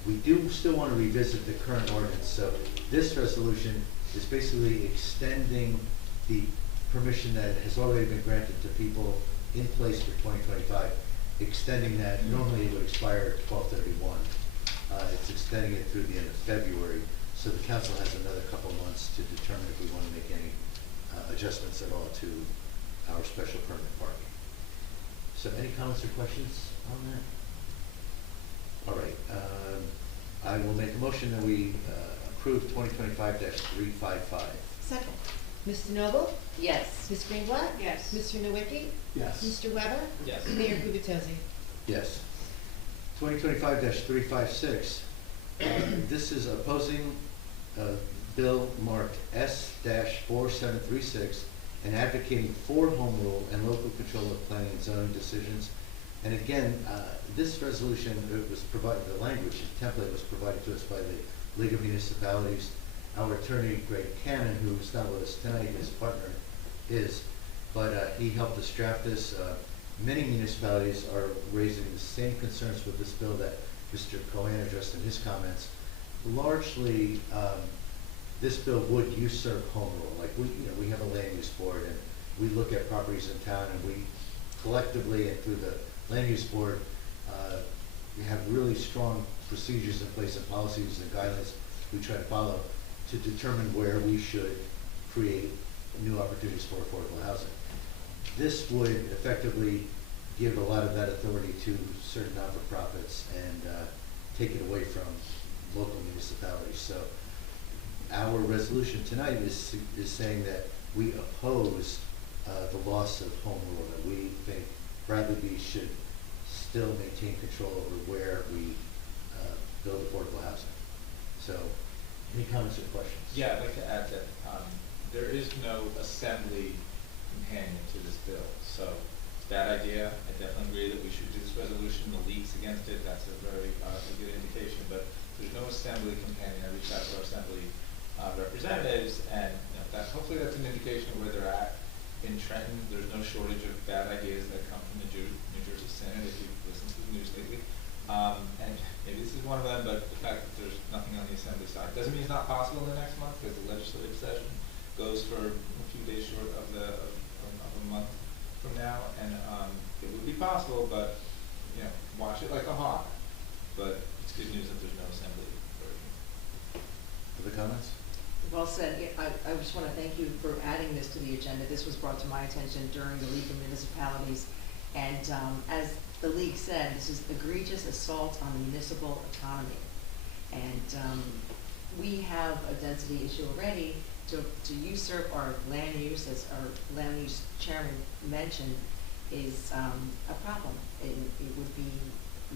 We do still want to revisit the current ordinance. So this resolution is basically extending the permission that has already been granted to people in place for 2025, extending that. Normally it would expire at 12/31. It's extending it through the end of February, so the council has another couple months to determine if we want to make any adjustments at all to our special permit parking. So any comments or questions on that? All right, I will make a motion that we approve 2025-355. Second. Ms. DeNoble? Yes. Ms. Greenblatt? Yes. Mr. Nowicki? Yes. Mr. Weber? Yes. Mayor Kubatowski? Yes. 2025-356, this is opposing bill marked S-4736 and advocating for home rule and local control of planning and zoning decisions. And again, this resolution, it was provided, the language, the template was provided to us by the League of Municipalities. Our attorney, Greg Cannon, who's not with us tonight, his partner is, but he helped us draft this. Many municipalities are raising the same concerns with this bill that Mr. Cohen addressed in his comments. Largely, this bill would usurp home rule. Like we have a land use board, and we look at properties in town, and we collectively and through the land use board, we have really strong procedures in place and policies and guidelines we try to follow to determine where we should create new opportunities for affordable housing. This would effectively give a lot of that authority to certain not-for-profits and take it away from local municipalities. So our resolution tonight is saying that we oppose the loss of home rule, that we think Bradley Beach should still maintain control over where we build affordable housing. So any comments or questions? Yeah, I'd like to add that there is no assembly companion to this bill. So that idea, I definitely agree that we should do this resolution. The league's against it. That's a very a good indication. But there's no assembly companion. I reached out to our assembly representatives, and that hopefully that's an indication of where they're at. In Trenton, there's no shortage of bad ideas that come from the New Jersey Senate, if you've listened to the news lately. And maybe this is one of them, but the fact that there's nothing on the assembly side doesn't mean it's not possible in the next month, because the legislative session goes for a few days short of a month from now, and it would be possible, but watch it like a hawk. But it's good news that there's no assembly version. Other comments? Well said. I just want to thank you for adding this to the agenda. This was brought to my attention during the League of Municipalities. And as the League said, this is egregious assault on the municipal autonomy. And we have a density issue already. To usurp our land use, as our land use chairman mentioned, is a problem. It would be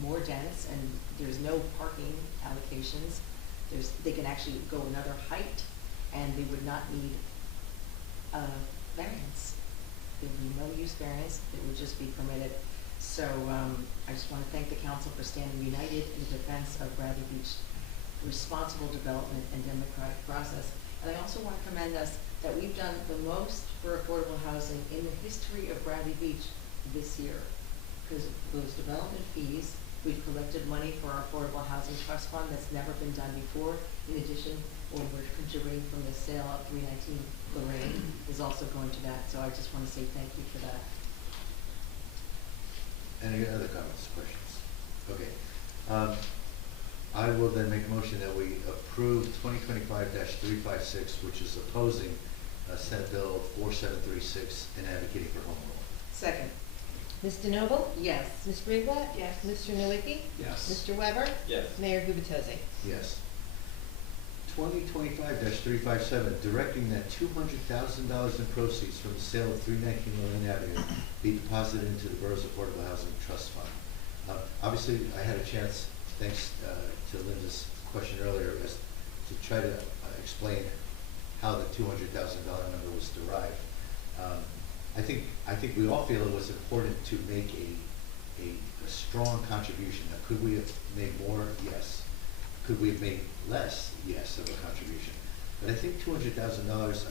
more dense, and there's no parking allocations. They can actually go another height, and they would not need a variance. There would be no use variance, it would just be permitted. So, I just wanna thank the council for standing united in defense of Bradley Beach responsible development and democratic process. And I also wanna commend us that we've done the most for affordable housing in the history of Bradley Beach this year. Because those development fees, we've collected money for our Affordable Housing Trust Fund that's never been done before. In addition, what we're contributing from the sale of 319 Lorraine is also going to that. So I just want to say thank you for that. Any other comments, questions? Okay. I will then make a motion that we approve 2025-356, which is opposing Senate Bill 4736 and advocating for home rule. Second. Ms. DeNoble? Yes. Ms. Greenblatt? Yes. Mr. Nowicki? Yes. Mr. Weber? Yes. Mayor Gubatosi? Yes. 2025-357, directing that $200,000 in proceeds from the sale of 319 Lorraine Avenue be deposited into the Borough's Affordable Housing Trust Fund. Obviously, I had a chance, thanks to Linda's question earlier, as to try to explain how the $200,000 number was derived. I think we all feel it was important to make a strong contribution. Now, could we have made more? Yes. Could we have made less? Yes, of a contribution. But I think $200,000,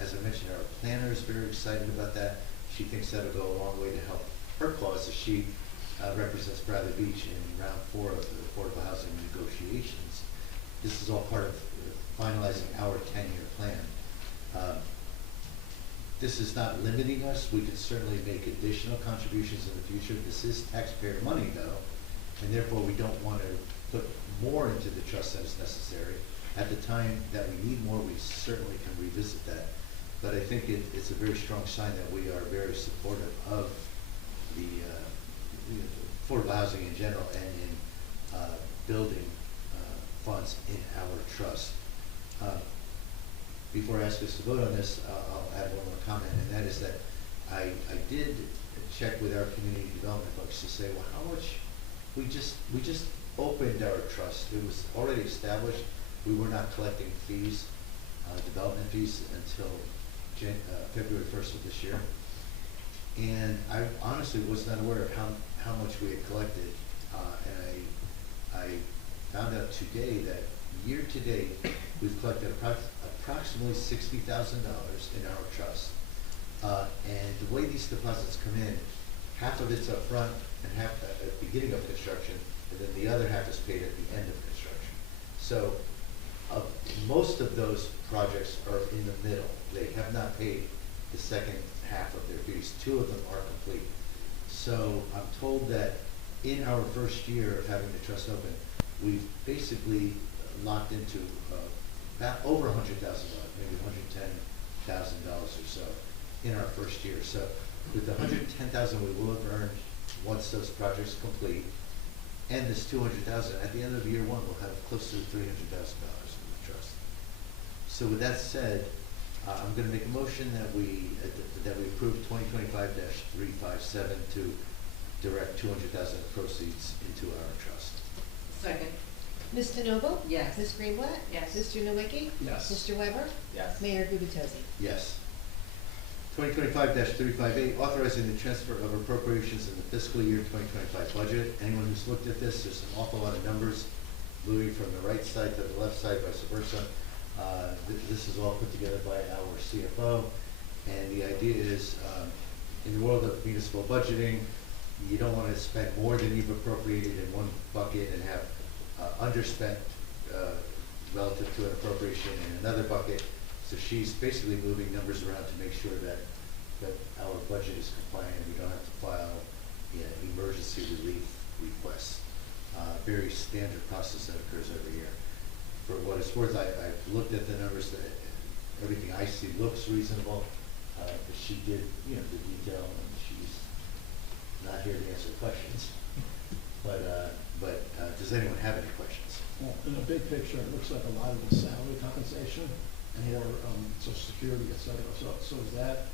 as I mentioned, our planner is very excited about that. She thinks that'll go a long way to help her cause, as she represents Bradley Beach in round 4 of the affordable housing negotiations. This is all part of finalizing our 10-year plan. This is not limiting us. We could certainly make additional contributions in the future. This is taxpayer money, though, and therefore we don't want to put more into the trust than is necessary. At the time that we need more, we certainly can revisit that. But I think it's a very strong sign that we are very supportive of the affordable housing in general and in building funds in our trust. Before I ask us to vote on this, I'll add one more comment, and that is that I did check with our community development folks to say, well, how much, we just opened our trust. It was already established. We were not collecting fees, development fees, until February 1st of this year. And I honestly was not aware of how much we had collected. And I found out today that year to date, we've collected approximately $60,000 in our trust. And the way these deposits come in, half of it's up front and half at the beginning of construction, and then the other half is paid at the end of construction. So most of those projects are in the middle. They have not paid the second half of their fees. 2 of them are complete. So I'm told that in our first year of having the trust open, we've basically locked into about over $100,000, maybe $110,000 or so in our first year. So with the $110,000 we will have earned once those projects complete, and this $200,000, at the end of year 1, we'll have close to $300,000 in the trust. So with that said, I'm going to make a motion that we approve 2025-357 to direct $200,000 proceeds into our trust. Second. Ms. DeNoble? Yes. Ms. Greenblatt? Yes. Mr. Nowicki? Yes. Mr. Weber? Yes. Mayor Gubatosi? Yes. 2025-358, authorizing the transfer of appropriations in the fiscal year 2025 budget. Anyone who's looked at this, there's an awful lot of numbers moving from the right side to the left side, vice versa. This is all put together by our CFO, and the idea is, in the world of municipal budgeting, you don't want to spend more than you've appropriated in one bucket and have underspent relative to an appropriation in another bucket. So she's basically moving numbers around to make sure that our budget is compliant and we don't have to file emergency relief requests. Very standard process that occurs every year. For what it's worth, I've looked at the numbers. That everything I see looks reasonable. But she did, the detail, and she's not here to answer questions. But does anyone have any questions? Well, in the big picture, it looks like a lot of the salary compensation or Social Security, et cetera. So is that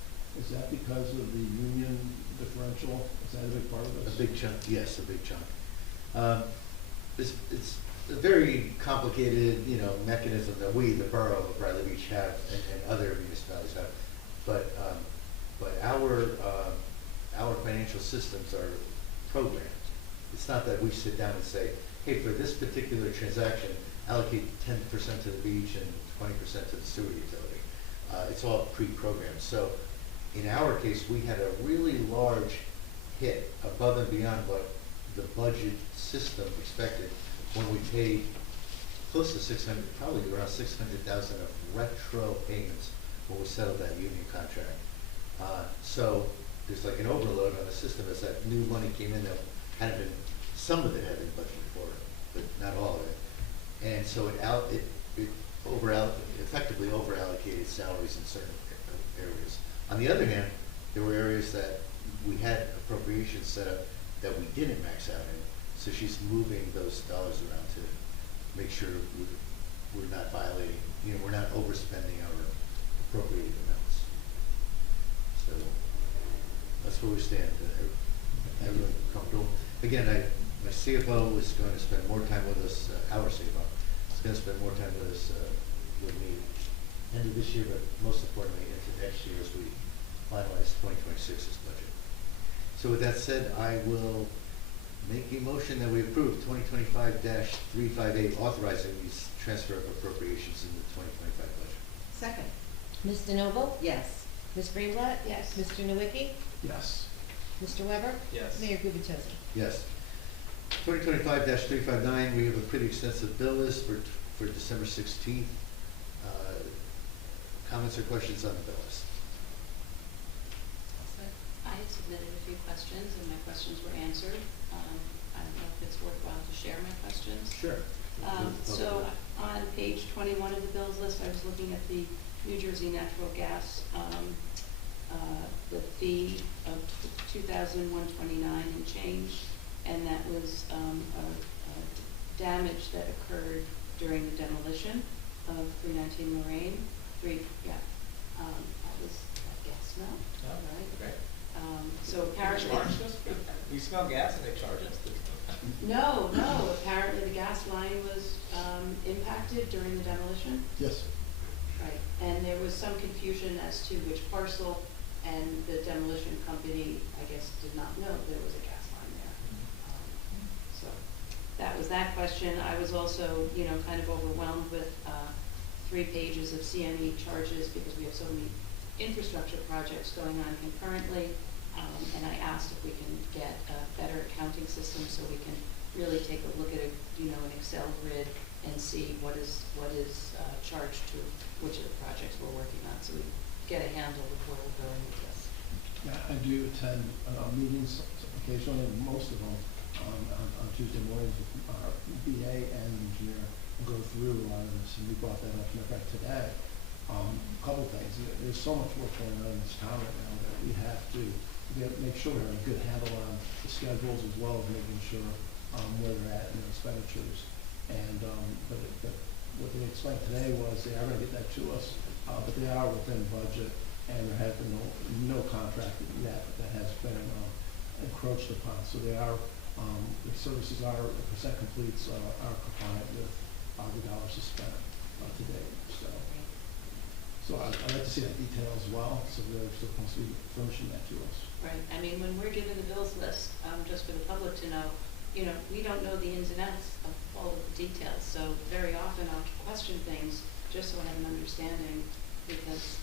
because of the union differential? Is that a big part of this? A big chunk, yes, a big chunk. It's a very complicated, you know, mechanism that we, the borough of Bradley Beach, have, and other municipalities have. But our financial systems are programmed. It's not that we sit down and say, hey, for this particular transaction, allocate 10% to the beach and 20% to the sewer utility. It's all pre-programmed. So in our case, we had a really large hit above and beyond what the budget system expected when we paid close to 600, probably around 600,000 of retro payments when we settled that union contract. So there's like an overload on the system as that new money came in that hadn't been, some of it had been budgeted for, but not all of it. And so it effectively over-allocated salaries in certain areas. On the other hand, there were areas that we had appropriations set up that we didn't max out in. So she's moving those dollars around to make sure we're not violating, you know, we're not overspending our appropriated amounts. So that's where we stand. Everyone comfortable? Again, my CFO is going to spend more time with us, our CFO is going to spend more time with us with me end of this year, but most importantly into next year as we finalize 2026's budget. So with that said, I will make a motion that we approve 2025-358, authorizing these transfer of appropriations in the 2025 budget. Second. Ms. DeNoble? Yes. Ms. Greenblatt? Yes. Mr. Nowicki? Yes. Mr. Weber? Yes. Mayor Gubitosi? Yes. 2025-359, we have a pretty extensive bill list for December 16th. Comments or questions on the bill list? I had submitted a few questions, and my questions were answered. I don't know if it's worthwhile to share my questions. Sure. So on page 21 of the bills list, I was looking at the New Jersey Natural Gas, the fee of $2,129 and change, and that was a damage that occurred during the demolition of 319 Lorraine. That was, I guess, no, Oh, right? okay. So They apparently. charged us? We smell gas and they charge us? No, apparently the gas line was impacted during the demolition. Yes. Right, and there was some confusion as to which parcel, and the demolition company, I guess, did not know there was a gas line there. So that was that question. I was also, you know, kind of overwhelmed with 3 pages of CME charges because we have so many infrastructure projects going on concurrently. And I asked if we can get a better accounting system so we can really take a look at an Excel grid and see what is charged to which of the projects we're working on, so we get a handle of where we're going with this. Yeah, I do attend meetings occasionally, and most of them on Tuesday mornings with our BA and engineer, and go through a lot of this, and we brought that up. Matter of fact, today, a couple of things. There's so much work going on in this town right now that we have to make sure we have a good handle on the schedules, as well as making sure where they're at in their expenditures. And but what they explained today was they are going to get that to us, but they are within budget, and there has been no contract yet that has been encroached upon. So they are, the services are, the percent completes are compliant with the dollars spent to date. So I'd like to see that detail as well, so they're still constantly furnishing that to us. Right, I mean, when we're given the bills list, just for the public to know, we don't know the ins and outs of all of the details, so very often I'll question things just so I have an understanding, because,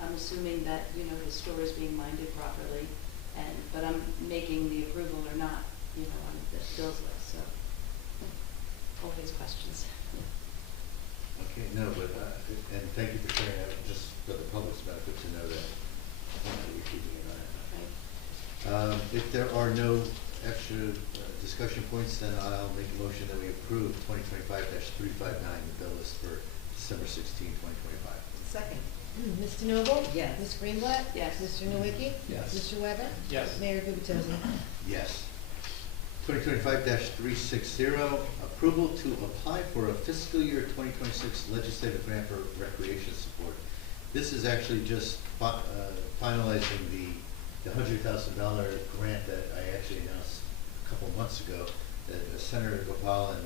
I'm assuming that, the store is being minded properly, but I'm making the approval or not, on the bills list, so always questions. Okay, no, but, and thank you for sharing that, just for the public's benefit to know that you're keeping an eye on it. If there are no extra discussion points, then I'll make a motion that we approve 2025-359, the bill list for December 16, 2025. Second. Ms. DeNoble? Yes. Ms. Greenblatt? Yes. Mr. Nowicki? Yes. Mr. Weber? Yes. Mayor Gubitosi? Yes. 2025-360, approval to apply for a fiscal year 2026 legislative grant for recreation support. This is actually just finalizing the $100,000 grant that I actually announced a couple months ago that Senator Gopal and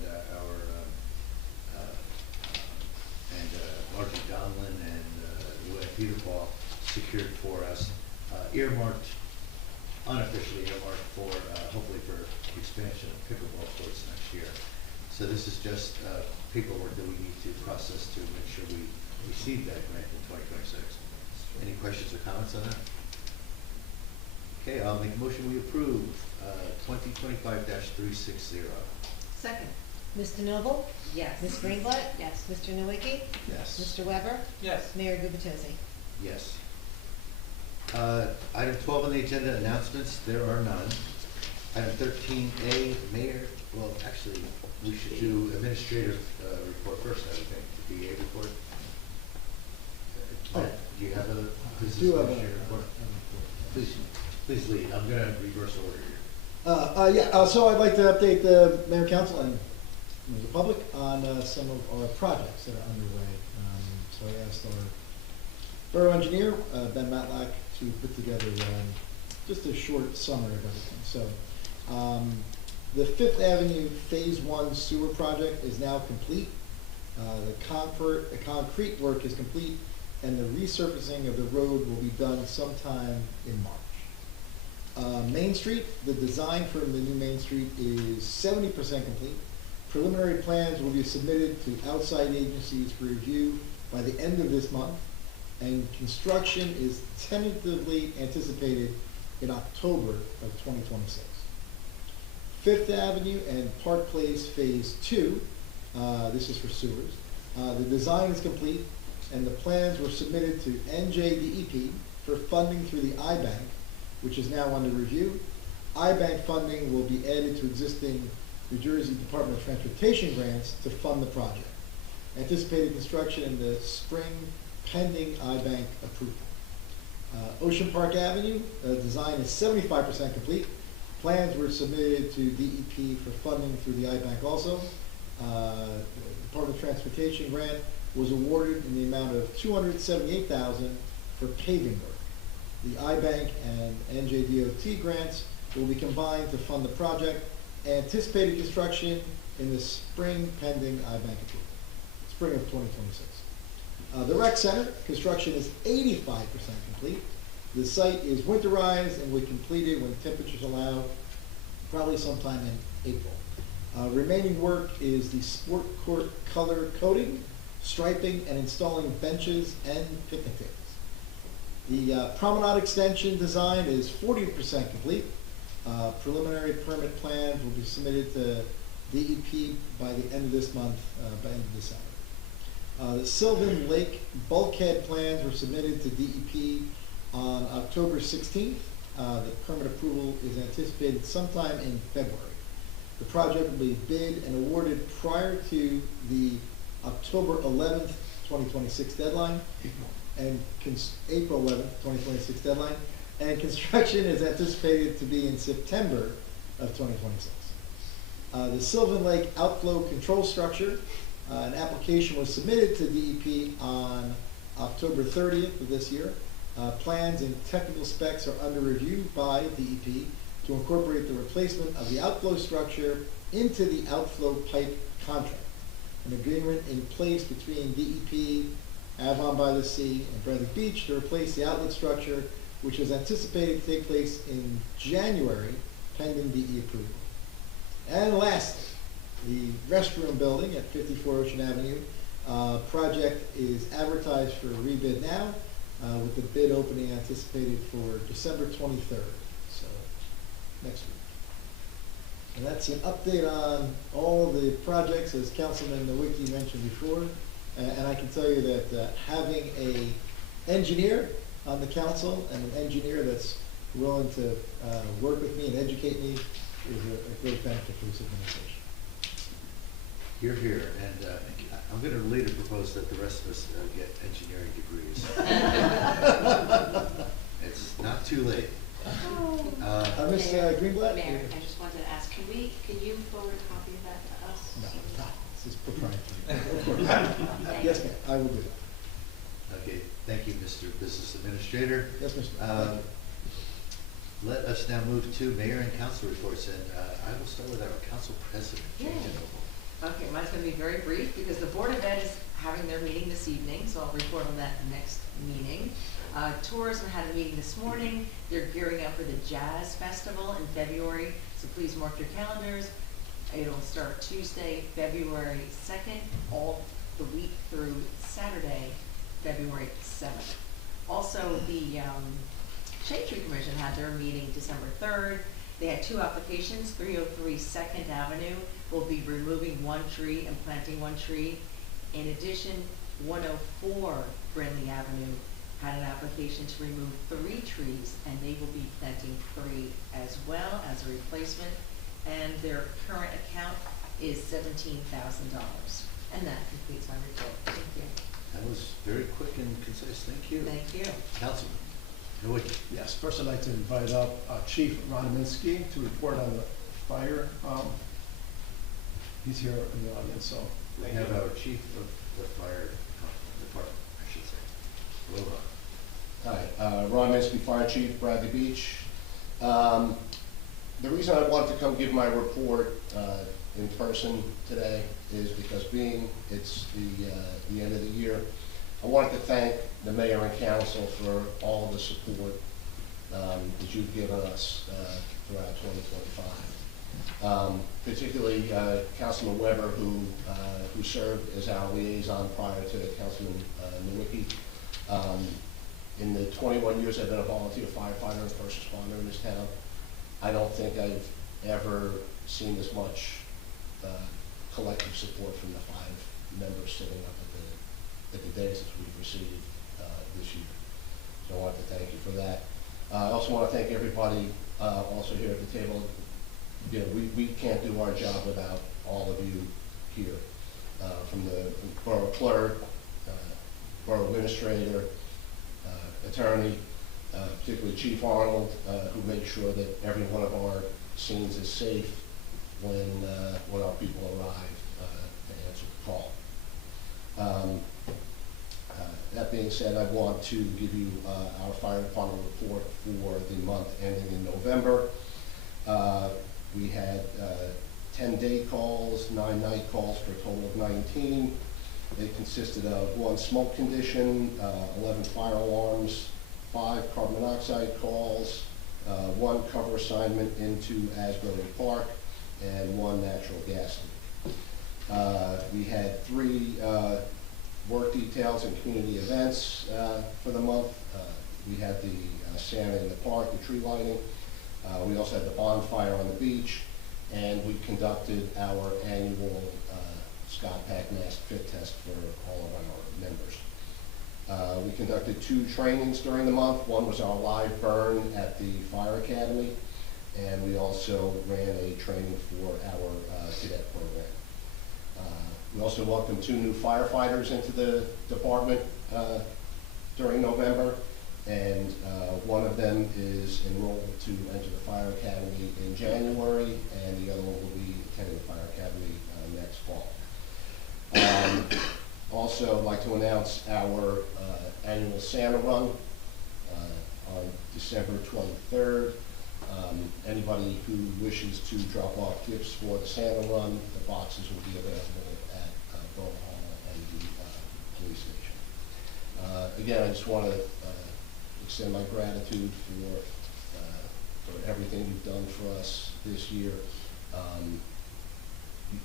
Margie Donlin and Luann Peter Paul secured for us, unofficially earmarked for, hopefully for expansion of pickleball courts next year. So this is just paperwork that we need to process to make sure we receive that grant in 2026. Any questions or comments on that? Okay, I'll make a motion we approve 2025-360. Second. Ms. DeNoble? Yes. Ms. Greenblatt? Yes. Mr. Nowicki? Yes. Mr. Weber? Yes. Mayor Gubatosi? Yes. Item 12 on the agenda, announcements, there are none. Item 13A, Mayor, well, actually, we should do administrative report first, I would think, the BA report. Do you have a business Do have a- administrator report? Please lead, I'm gonna reverse order here. So I'd like to update the mayor, council, and the public on some of our projects that are underway. So I asked our borough engineer, Ben Matlack, to put together just a short summary of everything. So the Fifth Avenue Phase 1 sewer project is now complete. The concrete work is complete, and the resurfacing of the road will be done sometime in March. Main Street, the design for the new Main Street is 70% complete. Preliminary plans will be submitted to outside agencies for review by the end of this month, and construction is tentatively anticipated in October of 2026. Fifth Avenue and Park Place Phase 2, this is for sewers. The design is complete, and the plans were submitted to NJDEP for funding through the I-Bank, which is now under review. I-Bank funding will be added to existing New Jersey Department of Transportation grants to fund the project. Anticipated construction in the spring pending I-Bank approval. Ocean Park Avenue, design is 75% complete. Plans were submitted to DEP for funding through the I-Bank also. The Department of Transportation grant was awarded in the amount of $278,000 for paving work. The I-Bank and NJDOT grants will be combined to fund the project. Anticipated construction in the spring pending I-Bank approval, spring of 2026. The Rec Center, construction is 85% complete. The site is winterized and will be completed when temperatures allow, probably sometime in April. Remaining work is the sport court color coding, striping, and installing benches and picnic tables. The promenade extension design is 40% complete. Preliminary permit plans will be submitted to DEP by the end of this month, by end of December. The Sylvan Lake bulkhead plans were submitted to DEP on October 16th. The permit approval is anticipated sometime in February. The project will be bid and awarded prior to the October 11th, 2026 deadline, and April 11th, 2026 deadline, and construction is anticipated to be in September of 2026. The Sylvan Lake outflow control structure, an application was submitted to DEP on October 30th of this year. Plans and technical specs are under review by DEP to incorporate the replacement of the outflow structure into the outflow pipe contract. An agreement in place between DEP, Avon by the Sea, and Bradley Beach to replace the outlet structure, which is anticipated to take place in January, pending DE approval. And lastly, the restroom building at 54 Ocean Avenue project is advertised for rebid now, with the bid opening anticipated for December 23rd, so next week. And that's an update on all the projects, as Councilman Nowicki mentioned before. And I can tell you that having an engineer on the council and an engineer that's willing to work with me and educate me is a great benefit for this administration. You're here, and I'm going to later propose that the rest of us get engineering degrees. It's not too late. Ms. Greenblatt? Mayor, I just wanted to ask, can you forward a copy of that to us? No, this is proprietary. Of course. Yes, ma'am, I will do that. Okay, thank you, Mr. Business Administrator. Yes, Mr. let us now move to mayor and council reports, and I will start with our council president, Jane Yeah. Ginobili. Okay, mine's gonna be very brief, because the Board of Ed is having their meeting this evening, so I'll report on that next meeting. Tourism had a meeting this morning, they're gearing up for the Jazz Festival in February, so please mark your calendars. It'll start Tuesday, February 2nd, all the week through Saturday, February 7th. Also, the Shade Tree Commission had their meeting December 3rd. They had 2 applications. 303 Second Avenue will be removing 1 tree and planting 1 tree. In addition, 104 Brindley Avenue had an application to remove 3 trees, and they will be planting 3 as well as a replacement. And their current account is $17,000. And that completes my report. Thank you. That was very quick and concise, thank you. Thank you. Councilman, Nowicki. Yes, first I'd like to invite up Chief Ron Minsky to report on the fire. He's here in the audience, so. We thank have you. our chief of the fire department, I should say. Hello, Ron. Hi, Ron Minsky, Fire Chief, Bradley Beach. The reason I wanted to come give my report in person today is because it's the end of the year, I wanted to thank the mayor and council for all of the support that you've given us throughout 2025. Particularly Councilman Weber, who served as our liaison prior to Councilman Nowicki. In the 21 years I've been a volunteer firefighter and first responder in this town, I don't think I've ever seen as much collective support from the 5 members sitting up at the dais as we've received this year. So I want to thank you for that. I also want to thank everybody also here at the table. You know, we can't do our job without all of you here, from the borough clerk, borough administrator, attorney, particularly Chief Arnold, who makes sure that every one of our scenes is safe when our people arrive to answer the call. That being said, I want to give you our fire department report for the month ending in November. We had 10 day calls, 9 night calls for a total of 19. It consisted of 1 smoke condition, 11 fire alarms, 5 carbon monoxide calls, 1 cover assignment into Asbury Park, and 1 natural gas leak. We had 3 work details and community events for the month. We had the Santa in the park, the tree lighting. We also had the bonfire on the beach, and we conducted our annual Scott Pack mask fit test for all of our members. We conducted 2 trainings during the month. One was our live burn at the Fire Academy, and we also ran a training for our cadet program. We also welcomed 2 new firefighters into the department during November, and one of them is enrolled to enter the Fire Academy in January, and the other one will be attending the Fire Academy next fall. Also, I'd like to announce our annual Santa Run on December 23rd. Anybody who wishes to drop off gifts for the Santa Run, the boxes will be available at Borough Hall and the police station. Again, I just want to extend my gratitude for everything you've done for us this year.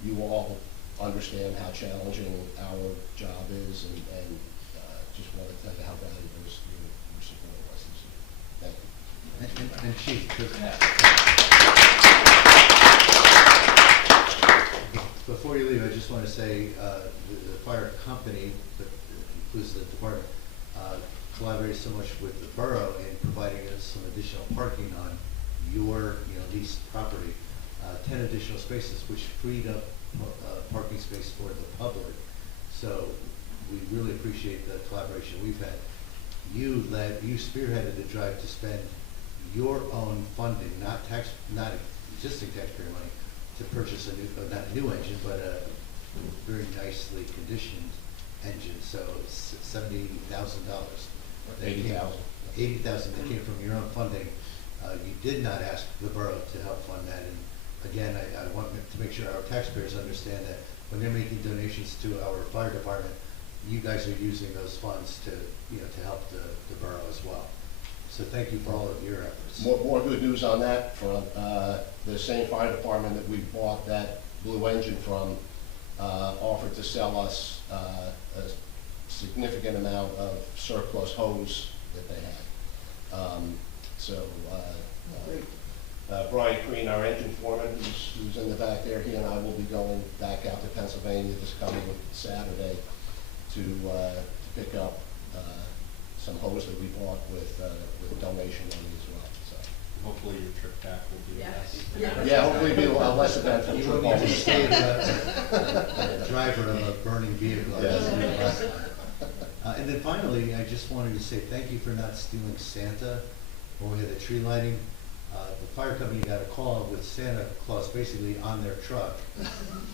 You all understand how challenging our job is, and just want to tell you how valuable your support was this year. Thank you. And Chief, before you leave, I just want to say the fire company, that includes the department, collaborated so much with the borough in providing us some additional parking on your leased property, 10 additional spaces, which freed up parking space for the public. So we really appreciate the collaboration we've had. You spearheaded the drive to spend your own funding, not existing taxpayer money, to purchase not a new engine, but a very nicely conditioned engine. So $70,000. $80,000 that came from your own funding, You did not ask the borough to help fund that, and again, I want to make sure our taxpayers understand that when they're making donations to our fire department, you guys are using those funds to, to help the borough as well. So thank you for all of your efforts. More good news on that front. The same fire department that we bought that blue engine from offered to sell us a significant amount of surplus hose that they had. Brian Crean, our engine foreman, who's in the back there, he and I will be going back out to Pennsylvania this coming Saturday to pick up some hose that we bought with donation money as well. So Hopefully your trip back will be less. yeah, hopefully it'll be a less eventful You trip. won't need to stay the driver of a burning vehicle. Yes. And then finally, I just wanted to say thank you for not stealing Santa when we had the tree lighting. The fire company got a call with Santa Claus basically on their truck.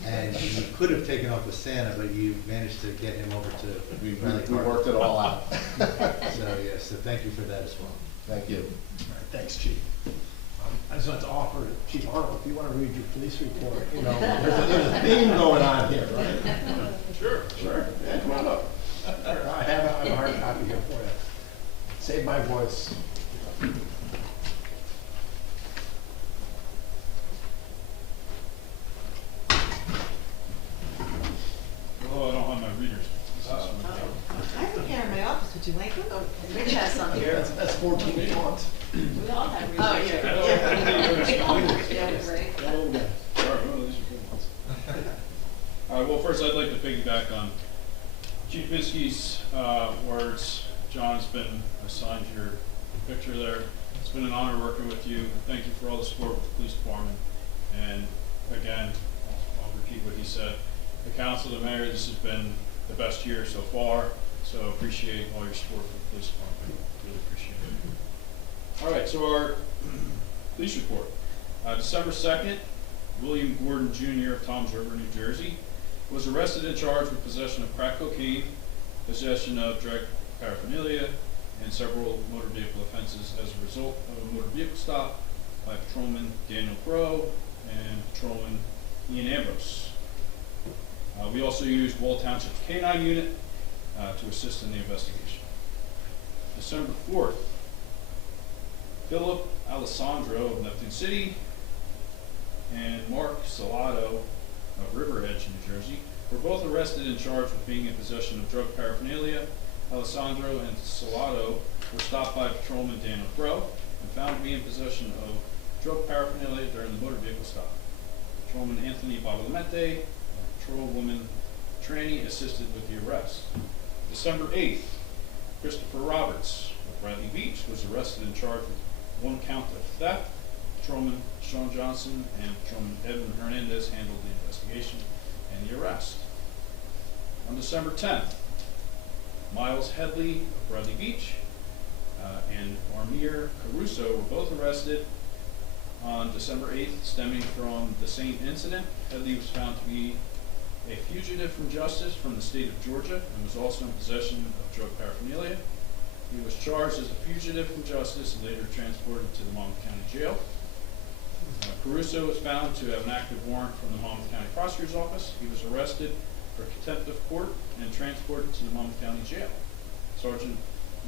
And you could have taken off with Santa, but you managed to get him over to We Bradley Park. worked it all out. So thank you for that as well. Thank you. All right, thanks, Chief. I just want to offer, Chief Arnold, if you want to read your police report, there's a theme going on here, right? Sure. Sure, yeah, come on up. I have a hard copy here for you. Save my voice. Oh, I don't have my readers. I have a camera in my office, would you like one? Oh, Rich has some here. That's 14 months. We all have readers. Oh, yeah. Yeah, great. Oh, yeah. All right, well, these are good ones. All right, well, first I'd like to piggyback on Chief Biskey's words. John's been assigned your picture there. It's been an honor working with you. Thank you for all the support with the police department. And again, I'll repeat what he said. The council, the mayor, this has been the best year so far, so appreciate all your support for the police department. Really appreciate it. All right, so our police report. December 2nd, William Gordon Jr. of Toms River, New Jersey, was arrested and charged with possession of crack cocaine, possession of drug paraphernalia, and several motor vehicle offenses as a result of a motor vehicle stop by Patrolman Daniel Crow and Patrolman Ian Ambrose. We also used Wall Township's K-9 unit to assist in the investigation. December 4th, Philip Alessandro of Neptune City and Mark Salado of River Edge, New Jersey, were both arrested and charged with being in possession of drug paraphernalia. Alessandro and Salado were stopped by Patrolman Daniel Crow and found to be in possession of drug paraphernalia during the motor vehicle stop. Patrolman Anthony Badalamenti and Patrolwoman Tranny assisted with the arrest. December 8th, Christopher Roberts of Bradley Beach was arrested and charged with one count of theft. Patrolman Sean Johnson and Patrolman Edwin Hernandez handled the investigation and the arrest. On December 10th, Miles Headley of Bradley Beach and Armir Caruso were both arrested on December 8th, stemming from the same incident. Headley was found to be a fugitive from justice from the state of Georgia and was also in possession of drug paraphernalia. He was charged as a fugitive from justice and later transported to the Monmouth County Jail. Caruso was found to have an active warrant from the Monmouth County Prosecutor's Office. He was arrested for contempt of court and transported to the Monmouth County Jail. Sergeant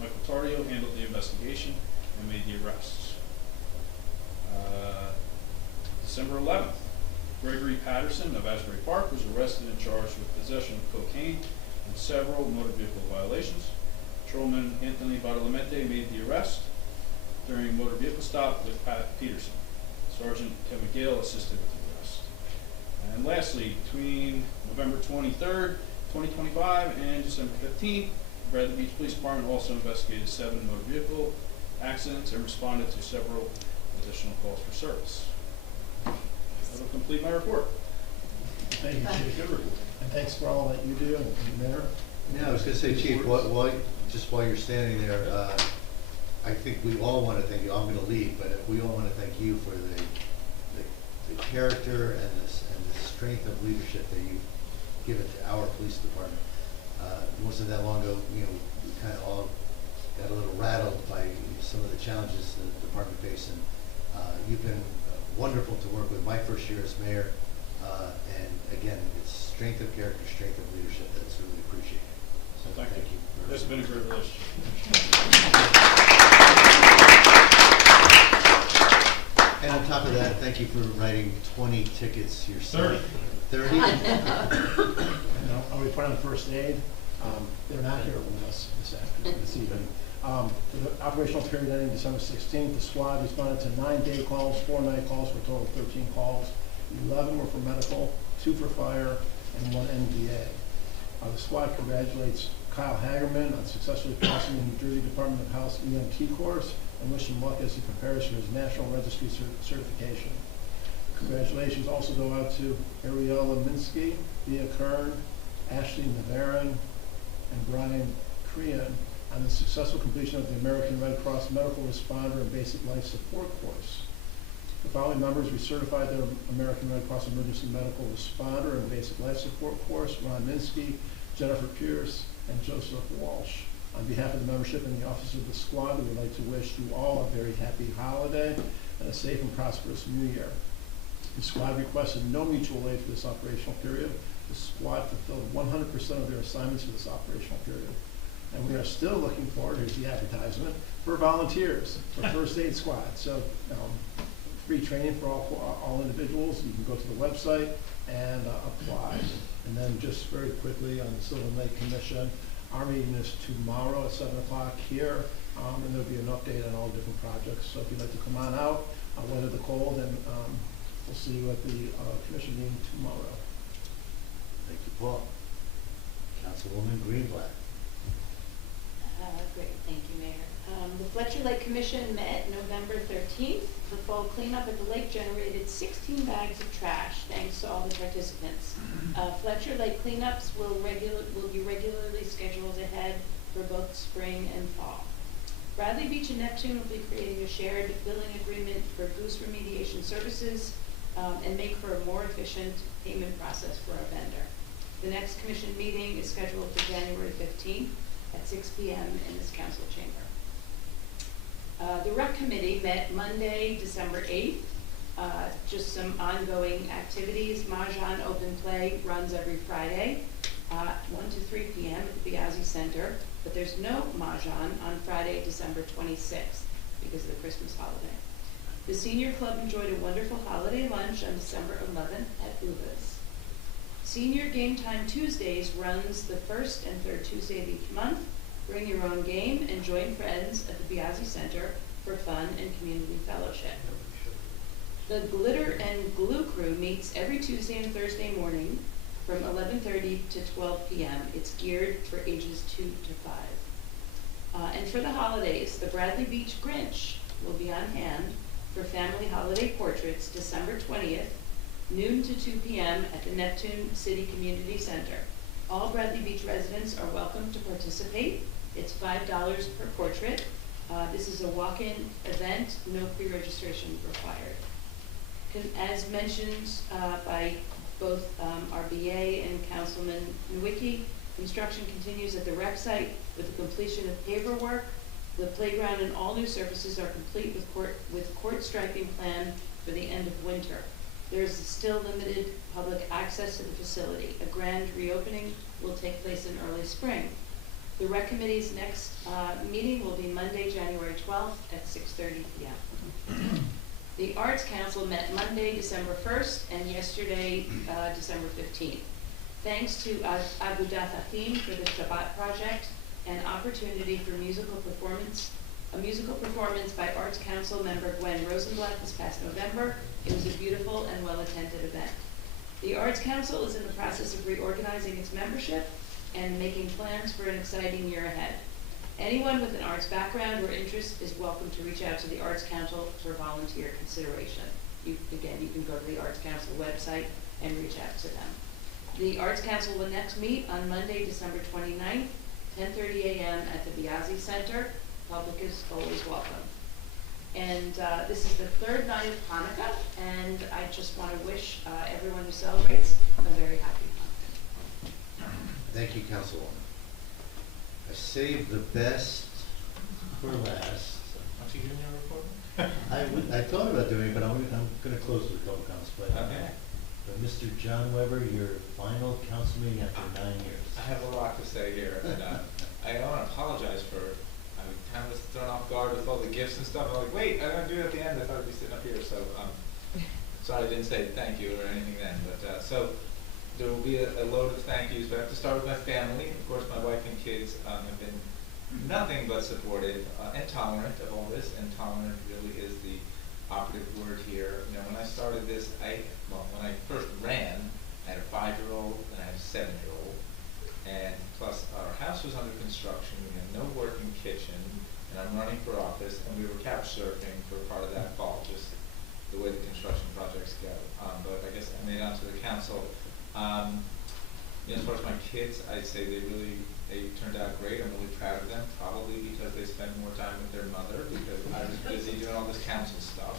Michael Tardio handled the investigation and made the arrests. December 11th, Gregory Patterson of Asbury Park was arrested and charged with possession of cocaine and several motor vehicle violations. Patrolman Anthony Badalamenti made the arrest during a motor vehicle stop with Pat Peterson. Sergeant Kevin Gale assisted with the arrest. And lastly, between November 23rd, 2025 and December 15th, the Bradley Beach Police Department also investigated 7 motor vehicle accidents and responded to several additional calls for service. That'll complete my report. Thank you, Chief. Good report. And thanks for all that you do, and Mayor. Yeah, I was gonna say, Chief, just while you're standing there, I think we all want to thank you. I'm gonna leave, but we all want to thank you for the character and the strength of leadership that you've given to our police department. Wasn't that long ago, we kind of all got a little rattled by some of the challenges the department faced. And you've been wonderful to work with my first year as mayor. And again, it's strength of character, strength of leadership that's really appreciated. So thank you. This has been a great relationship. And on top of that, thank you for writing 20 tickets yourself. 30. 30? And I'll report on the first aid. They're not here with us this evening. For the operational period ending December 16th, the squad responded to 9 day calls, 4 night calls for a total of 13 calls. 11 were for medical, 2 for fire, and 1 NVA. The squad congratulates Kyle Hagerman on successfully passing the New Jersey Department of Health EMT course and wish him luck as he prepares for his National Registry certification. Congratulations also go out to Ariella Minsky, Leah Kern, Ashley Navarin, and Brian Crean on the successful completion of the American Red Cross Medical Responder and Basic Life Support course. The following members recertified their American Red Cross Emergency Medical Responder and Basic Life Support course: Ron Minsky, Jennifer Pierce, and Joseph Walsh. On behalf of the membership and the officers of the squad, we would like to wish you all a very happy holiday and a safe and prosperous new year. The squad requested no mutual aid for this operational period. The squad fulfilled 100% of their assignments for this operational period. And we are still looking forward, here's the advertisement, for volunteers for first aid squad. So free training for all individuals. You can go to the website and apply. And then just very quickly on the Sylvan Lake Commission, our meeting is tomorrow at 7 o'clock here, and there'll be an update on all different projects. So if you'd like to come on out, weather the cold, and we'll see you at the commission meeting tomorrow. Thank you, Paul. Councilwoman Greenblatt. Great, thank you, Mayor. The Fletcher Lake Commission met November 13th. The fall cleanup at the lake generated 16 bags of trash, thanks to all the participants. Fletcher Lake cleanups will be regularly scheduled ahead for both spring and fall. Bradley Beach and Neptune will be creating a shared billing agreement for goose remediation services and make for a more efficient payment process for our vendor. The next commission meeting is scheduled for January 15th at 6 p.m. in this council chamber. The rec committee met Monday, December 8th. Just some ongoing activities. Mahjong Open Play runs every Friday, 1 to 3 p.m. at the Biazzi Center, but there's no Mahjong on Friday, December 26th because of the Christmas holiday. The Senior Club enjoyed a wonderful holiday lunch on December 11th at Uva's. Senior Game Time Tuesdays runs the first and third Tuesday of each month. Bring your own game and join friends at the Biazzi Center for fun and community fellowship. The Glitter and Glue Crew meets every Tuesday and Thursday morning from 11:30 to 12 p.m. It's geared for ages 2 to 5. And for the holidays, the Bradley Beach Grinch will be on hand for family holiday portraits December 20th, noon to 2 p.m. at the Neptune City Community Center. All Bradley Beach residents are welcome to participate. It's $5 per portrait. This is a walk-in event, no pre-registration required. As mentioned by both our BA and Councilman Nowicki, construction continues at the rec site with the completion of paver work. The playground and all new surfaces are complete with court striping plan for the end of winter. There is still limited public access to the facility. A grand reopening will take place in early spring. The rec committee's next meeting will be Monday, January 12th at 6:30 p.m. The Arts Council met Monday, December 1st, and yesterday, December 15th. Thanks to Abu Dhathim for the Shabbat project, an opportunity for a musical performance by Arts Council member Gwen Rosenblatt this past November. It was a beautiful and well-attended event. The Arts Council is in the process of reorganizing its membership and making plans for an exciting year ahead. Anyone with an arts background or interest is welcome to reach out to the Arts Council for volunteer consideration. You can go to the Arts Council website and reach out to them. The Arts Council will next meet on Monday, December 29th, 10:30 a.m. at the Biazzi Center. Public is always welcome. And this is the third night of Hanukkah, and I just want to wish everyone who celebrates a very happy Hanukkah. Thank you, Councilwoman. I saved the best for last. Aren't you giving your report? I thought about doing it, but I'm gonna close with a couple comments, but. Okay. But Mr. John Weber, your final council meeting after 9 years. I have a lot to say here, and I want to apologize for, I kind of was thrown off guard with all the gifts and stuff. I'm like, wait, I'm gonna do it at the end. I thought I'd be sitting up here, so sorry I didn't say thank you or anything then. But so there will be a load of thank yous, but I have to start with my family. Of course, my wife and kids have been nothing but supportive and tolerant of all this, and tolerant really is the operative word here. You know, when I started this, when I first ran, I had a 5-year-old and I had a 7-year-old, and plus our house was under construction, we had no working kitchen, and I'm running for office, and we were couch surfing for part of that fall, just the way the construction projects go. But I guess I made it onto the council. You know, as far as my kids, I'd say they turned out great. I'm really proud of them, probably because they spent more time with their mother, because I was busy doing all this council stuff.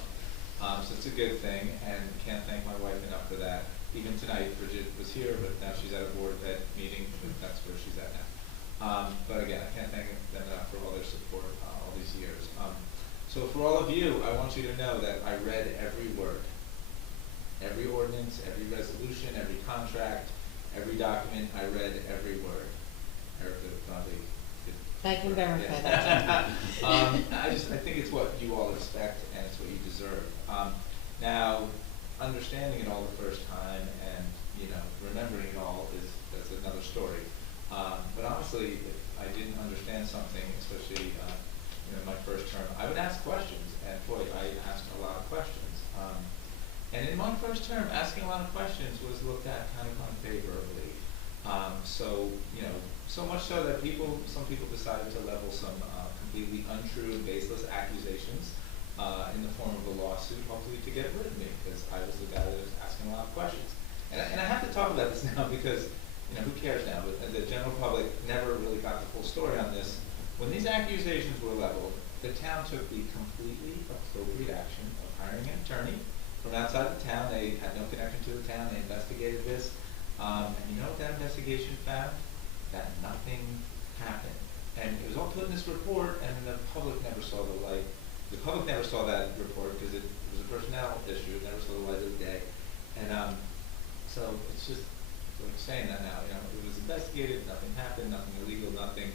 So it's a good thing, and can't thank my wife enough for that. Even tonight, Bridget was here, but now she's at a board vet meeting, but that's where she's at now. But again, I can't thank them enough for all their support all these years. So for all of you, I want you to know that I read every word. Every ordinance, every resolution, every contract, every document, I read every word. Erica probably did. I can verify Yeah. that. I think it's what you all expect and it's what you deserve. Now, understanding it all the first time and, you know, remembering it all that's another story. But honestly, if I didn't understand something, especially, you know, my first term, I would ask questions, and boy, I asked a lot of questions. And in my first term, asking a lot of questions was looked at kind of unfavorably. So, you know, so much so that some people decided to level some completely untrue and baseless accusations in the form of a lawsuit, hopefully to get rid of me, because I was the guy that was asking a lot of questions. And I have to talk about this now because, you know, who cares now, but the general public never really got the full story on this. When these accusations were leveled, the town took the completely appropriate action of hiring an attorney from outside the town. They had no connection to the town. They investigated this. And you know what that investigation found? That nothing happened. And it was all put in this report, and the public never saw the light. The public never saw that report because it was a personnel issue. It never saw the light of the day. And so it's just like saying that now. You know, it was investigated, nothing happened, nothing illegal, nothing.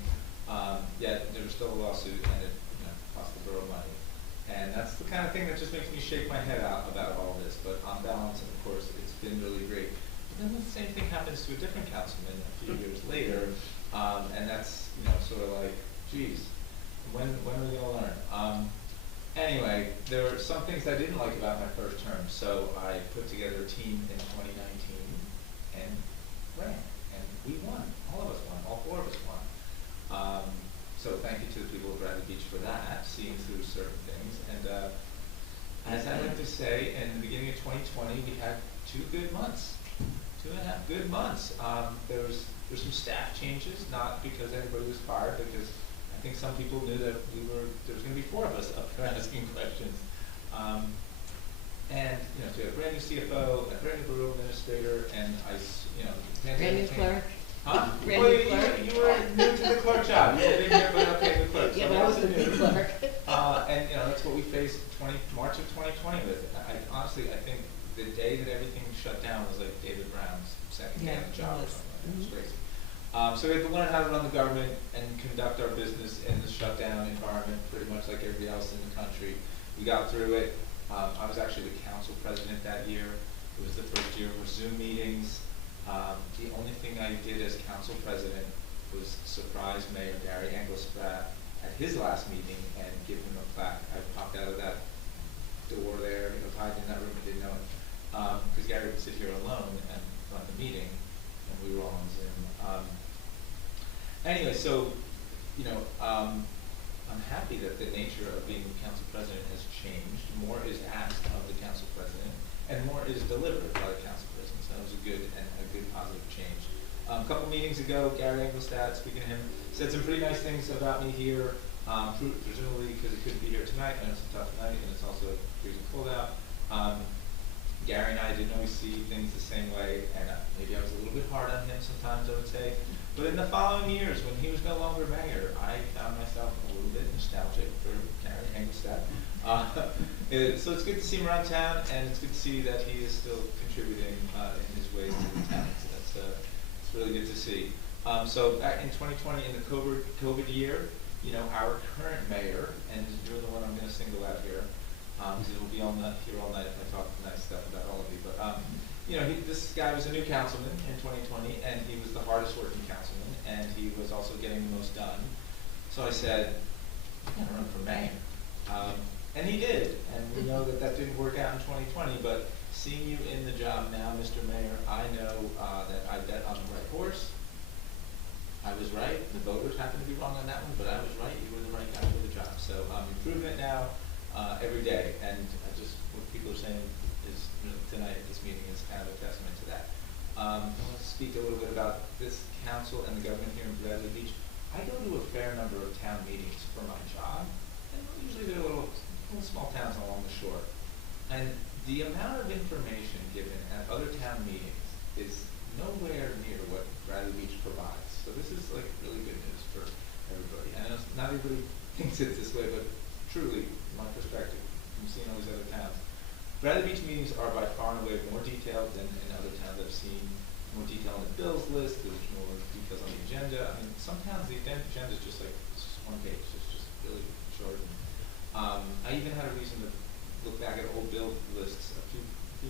Yet there was still a lawsuit, and it, you know, cost the borough money. And that's the kind of thing that just makes me shake my head out about all this. But on balance, and of course, it's been really great. But then the same thing happens to a different councilman a few years later, and that's, you know, sort of like, geez, when are we going to learn? Anyway, there were some things I didn't like about my first term, so I put together a team in 2019 and ran, and we won. All of us won. All 4 of us won. So thank you to the people of Bradley Beach for that, seeing through certain things. And as I like to say, in the beginning of 2020, we had 2 good months. 2.5 good months. There's some staff changes, not because everybody was fired, because I think some people knew that there was going to be 4 of us up there asking questions. And, you know, so we had a brand new CFO, a brand new borough administrator, and Brand new clerk. Huh? Brand Well, new clerk. you were new to the clerk job. You were here, but okay, the clerk. Yeah, So but I was the new clerk. and, you know, that's what we faced March of 2020 with. Honestly, I think the day that everything shut down was like David Brown's second day on the job or something. It was crazy. So we had to learn how to run the government and conduct our business in the shutdown environment, pretty much like everybody else in the country. We got through it. I was actually the council president that year. It was the first year of Zoom meetings. The only thing I did as council president was surprise Mayor Gary Engelsprat at his last meeting and give him a plaque. I popped out of that door there, you know, hiding in that room and didn't know it. Because Gary would sit here alone and run the meeting, and we were all on Zoom. Anyway, so, you know, I'm happy that the nature of being the council president has changed. More is asked of the council president, and more is delivered by the council president. So that was a good positive change. A couple meetings ago, Gary Engelstad, speaking to him, said some pretty nice things about me here, presumably because he couldn't be here tonight, and it's a tough night, and it's also freezing cold out. Gary and I didn't always see things the same way, and maybe I was a little bit hard on him sometimes, I would say. But in the following years, when he was no longer mayor, I found myself a little bit nostalgic for Gary Engelstad. So it's good to see him around town, and it's good to see that he is still contributing in his ways to the town. So it's really good to see. So back in 2020, in the COVID year, you know, our current mayor, and you're the one I'm going to single out here, because it will be here all night if I talk nice stuff about all of you. But you know, this guy was a new councilman in 2020, and he was the hardest working councilman, and he was also getting the most done. So I said, I'm going to run for mayor. And he did, and we know that that didn't work out in 2020, but seeing you in the job now, Mr. Mayor, I know that I bet on the right horse. I was right. The voters happened to be wrong on that one, but I was right. You were the right guy for the job. So you're proving it now every day, and what people are saying is, you know, tonight at this meeting is kind of a testament to that. I want to speak a little bit about this council and the government here in Bradley Beach. I go to a fair number of town meetings for my job, and usually they're little small towns along the shore. And the amount of information given at other town meetings is nowhere near what Bradley Beach provides. So this is like really good news for everybody. I know not everybody thinks it this way, but truly, from my perspective, from seeing all these other towns, Bradley Beach meetings are by far and away more detailed than in other towns I've seen. More detail on the bills list, there's more details on the agenda. I mean, sometimes the agenda is just like, it's just one page, it's just really short. I even had a reason to look back at old bill lists a few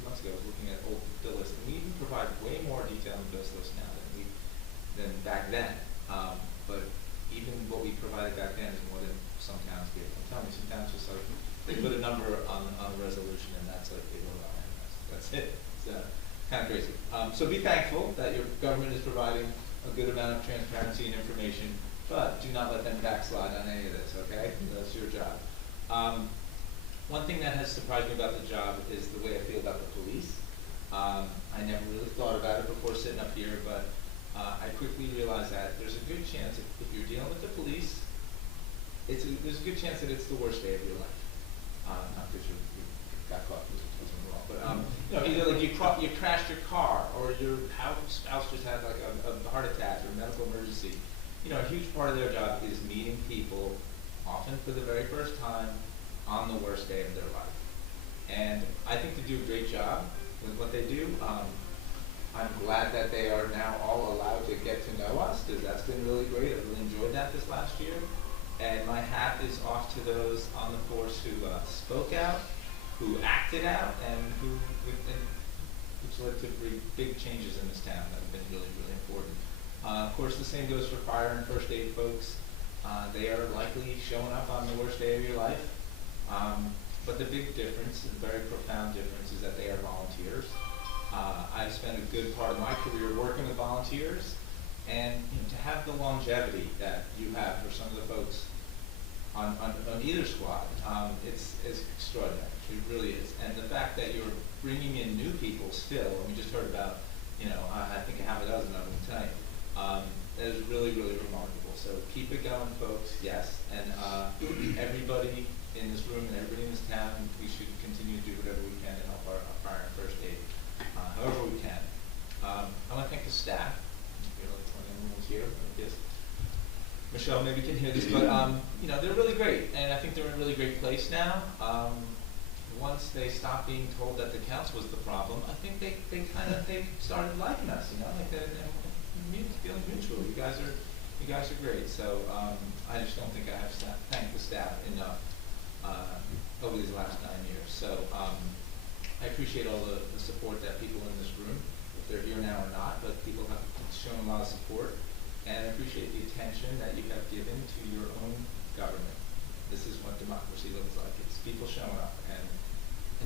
months ago. I was looking at old bill lists, and we even provide way more detail on the bills list now than back then. But even what we provided back then is more than some towns did. I'm telling you, some towns just like, they put a number on the resolution, and that's like, they wrote on it. That's it. It's kind of crazy. So be thankful that your government is providing a good amount of transparency and information, but do not let them backslide on any of this, okay? That's your job. One thing that has surprised me about the job is the way I feel about the police. I never really thought about it before sitting up here, but I quickly realized that there's a good chance if you're dealing with the police, there's a good chance that it's the worst day of your life. Not because you got caught doing something wrong, but you know, either like you crashed your car, or your spouse just had like a heart attack or a medical emergency. You know, a huge part of their job is meeting people, often for the very first time, on the worst day of their life. And I think they do a great job with what they do. I'm glad that they are now all allowed to get to know us, because that's been really great. I really enjoyed that this last year. And my hat is off to those on the force who spoke out, who acted out, and which led to big changes in this town that have been really, really important. Of course, the same goes for fire and first aid folks. They are likely showing up on the worst day of your life. But the big difference, a very profound difference, is that they are volunteers. I've spent a good part of my career working with volunteers, and you know, to have the longevity that you have for some of the folks on either squad, it's extraordinary. It really is. And the fact that you're bringing in new people still, and we just heard about, you know, I think a half a dozen of them tonight, that is really, really remarkable. So keep it going, folks, yes. And everybody in this room and everybody in this town, we should continue to do whatever we can to help our fire and first aid, however we can. I want to thank the staff. Everyone's here. I guess Michelle maybe can hear this, but you know, they're really great, and I think they're in a really great place now. Once they stopped being told that the council was the problem, I think they started liking us. You know, like feeling mutual. You guys are great. So I just don't think I have thanked the staff enough over these last 9 years. So I appreciate all the support that people in this room, if they're here now or not, but people have shown a lot of support, and I appreciate the attention that you have given to your own government. This is what democracy looks like. It's people showing up, and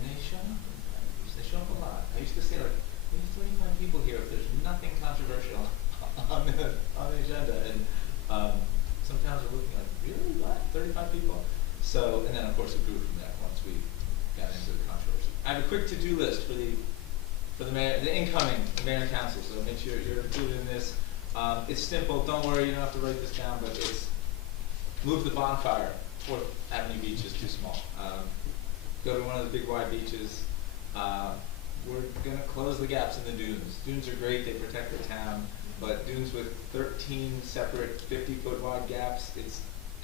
they show up. They show up a lot. I used to say, like, we have 35 people here if there's nothing controversial on the agenda, and some towns are looking like, really, what, 35 people? So, and then of course it grew from there once we got into the controversy. I have a quick to-do list for the mayor, the incoming mayor and council, so make sure you're included in this. It's simple, don't worry, you don't have to write this down, but it's move the bonfire. 4th Avenue Beach is too small. Go to one of the big wide beaches. gonna close the gaps in the dunes. Dunes are great, they protect the town, but dunes with 13 separate 50-foot wide gaps, it's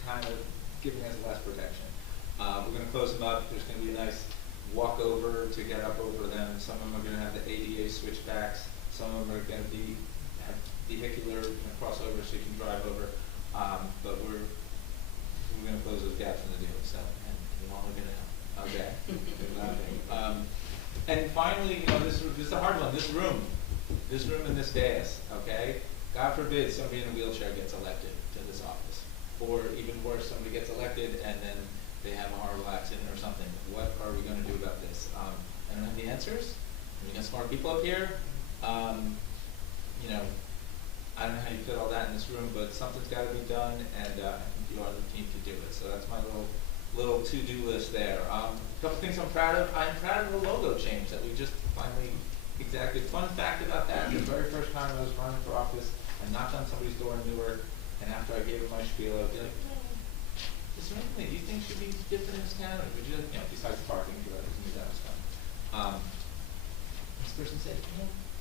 kind of giving us less protection. We're gonna close them up, there's gonna be a nice walk over to get up over them. Some of them are gonna have the ADA switchbacks, some of them are gonna have vehicular crossover so you can drive over. But we're gonna close those gaps in the dunes, so, and you all are gonna help. Okay, good laughing. And finally, this is a hard one, this room and this dais, okay? God forbid somebody in a wheelchair gets elected to this office. Or even worse, somebody gets elected and then they have a horrible accident or something. What are we gonna do about this? I don't have the answers. We got smart people up here. I don't know how you fit all that in this room, but something's gotta be done, and I think you are the team to do it. So that's my little to-do list there. A couple things I'm proud of. I'm proud of the logo change that we just finally exacted. Fun fact about that, the very first time I was running for office, I knocked on somebody's door in Newark, and after I gave him my spiel, I would be like, is there anything that you think should be different in this town? Or would you, besides parking, because I knew that was fun. This person said,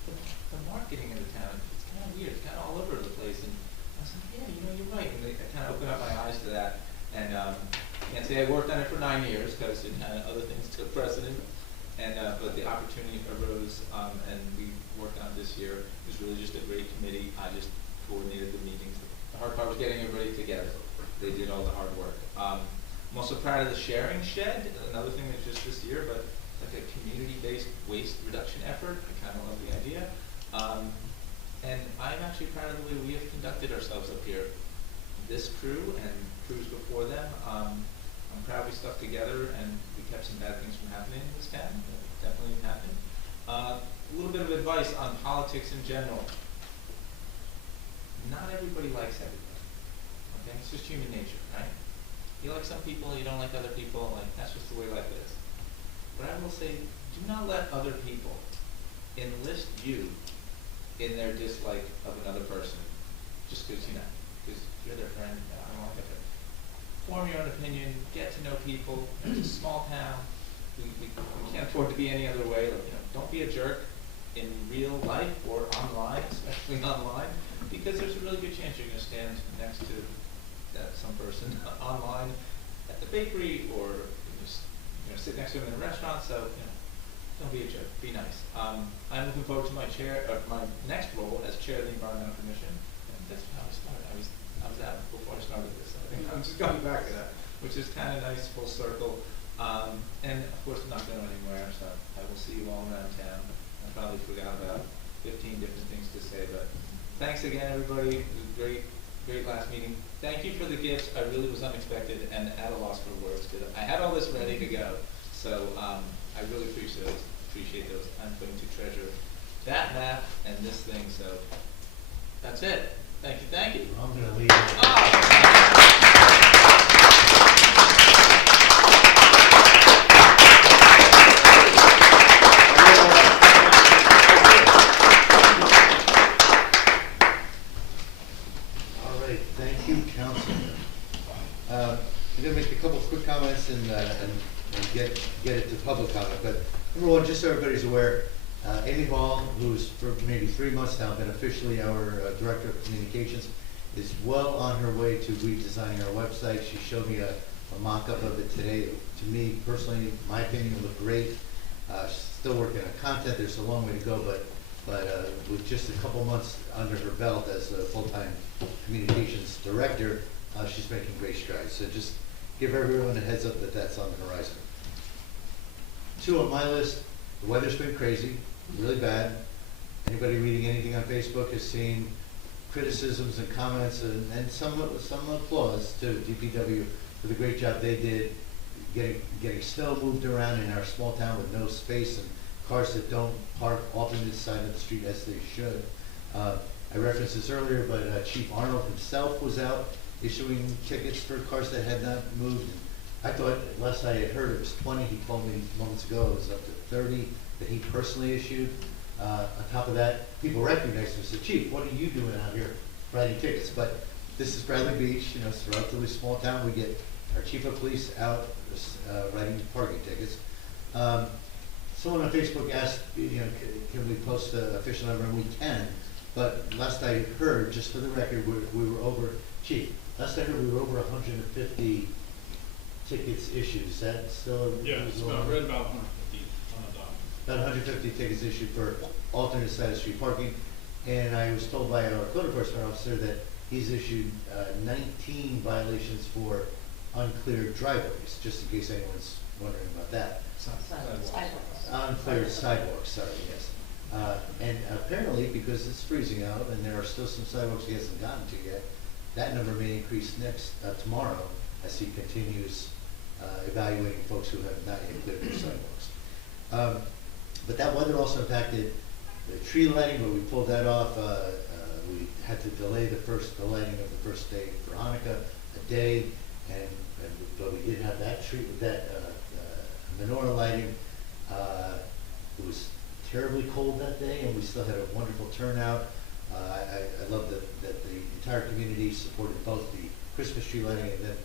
the marketing in the town, it's kind of weird, it's kind of all over the place. And I was like, yeah, you're right. And I kind of opened up my eyes to that. And I can't say I worked on it for 9 years, because other things took precedent. And but the opportunity arose, and we worked on it this year. It was really just a great committee. I just coordinated the meetings. The hard part was getting everybody together. They did all the hard work. I'm also proud of the sharing shed, another thing that's just this year, but like a community-based waste reduction effort. I kind of love the idea. And I'm actually proud of the way we have conducted ourselves up here. This crew and crews before them, I'm proud we stuck together and we kept some bad things from happening in this town. That definitely happened. A little bit of advice on politics in general. Not everybody likes everybody. Okay, it's just human nature, right? You like some people, you don't like other people, like that's just the way life is. But I will say, do not let other people enlist you in their dislike of another person, just because you're their friend. I don't like it. Form your own opinion, get to know people. It's a small town. We can't afford to be any other way. Don't be a jerk in real life or online, especially online, because there's a really good chance you're going to stand next to some person online at the bakery, or just sit next to them in a restaurant. So don't be a jerk. Be nice. I'm looking forward to my next role as chair of the Environmental Commission. And that's how I started. I was out before I started this. I think I'm just going back to that, which is kind of nice, full circle. And of course, I'm not going anywhere, so I will see you all around town. I probably forgot about 15 different things to say, but thanks again, everybody. It was a great last meeting. Thank you for the gifts. I really was unexpected and at a loss for words. I had all this ready to go, so I really appreciate those. I'm going to treasure that map and this thing. So that's it. Thank you. I'm going to leave it. I'm going to make a couple of quick comments and get it to public comment. But number one, just so everybody's aware, Amy Hall, who's for maybe 3 months now been officially our Director of Communications, is well on her way to redesigning our website. She showed me a mock-up of it today. To me, personally, in my opinion, it looked great. She's still working on content. There's a long way to go, but with just a couple months under her belt as a full-time communications director, she's making great strides. So just give everyone a heads up that that's on the horizon. 2 on my list, the weather's been crazy, really bad. Anybody reading anything on Facebook has seen criticisms and comments and some applause to DPW for the great job they did getting snow moved around in our small town with no space and cars that don't park off in this side of the street as they should. I referenced this earlier, but Chief Arnold himself was out issuing tickets for cars that had not moved. I thought, last I had heard, it was 20. He told me moments ago it was up to 30 that he personally issued. On top of that, people recognized him and said, Chief, what are you doing out here writing tickets? But this is Bradley Beach, it's a relatively small town. We get our Chief of Police out writing parking tickets. someone on Facebook asked, can we post the official number, and we can, but last I heard, just for the record, we were over, Chief, last I heard, we were over 150 tickets issued. Is that still? Yeah, it's about, right about 150 on the dot. About 150 tickets issued for alternate side of street parking, and I was told by our code enforcement officer that he's issued 19 violations for uncleared driveways, just in case anyone's wondering about that. Uncleared sidewalks, sorry, yes. And apparently, because it's freezing out and there are still some sidewalks he hasn't gotten to yet, that number may increase tomorrow as he continues evaluating folks who have not yet cleared their sidewalks. But that weather also impacted the tree lighting, but we pulled that off. We had to delay the lighting of the first day for Hanukkah a day, but we did have that menorah lighting. It was terribly cold that day, and we still had a wonderful turnout. I love that the entire community supported both the Christmas tree lighting and then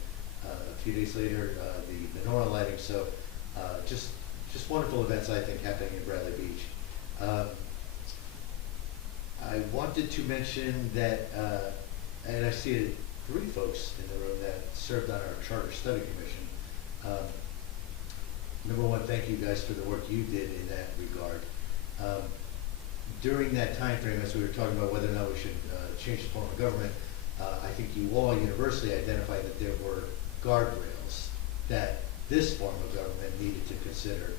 a few days later the menorah lighting. So just wonderful events, I think, happening in Bradley Beach. I wanted to mention that, and I see 3 folks in the room that served on our Charter Study Commission. Number one, thank you guys for the work you did in that regard. During that time frame, as we were talking about whether or not we should change the form of government, I think you all universally identified that there were guardrails that this form of government needed to consider.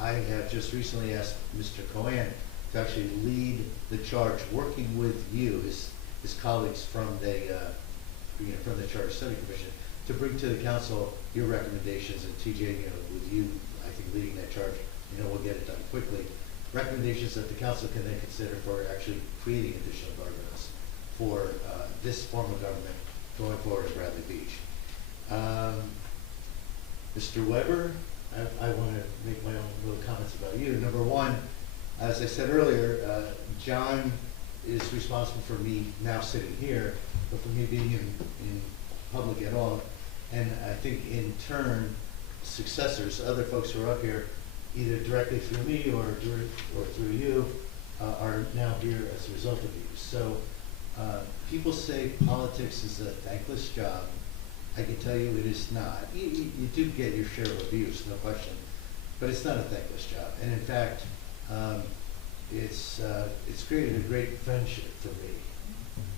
I have just recently asked Mr. Cohen to actually lead the charge, working with you, his colleagues from the Charter Study Commission, to bring to the council your recommendations, and TJ, with you, I think, leading that charge, we'll get it done quickly. Recommendations that the council can then consider for actually creating additional guardrails for this form of government going forward at Bradley Beach. Mr. Weber, I want to make my own little comments about you. Number one, as I said earlier, John is responsible for me now sitting here, but for me being in public at all. And I think in turn, successors, other folks who are up here, either directly through me or through you, are now here as a result of you. So people say politics is a thankless job. I can tell you it is not. You do get your share of abuse, no question, but it's not a thankless job. And in fact, it's created a great friendship for me.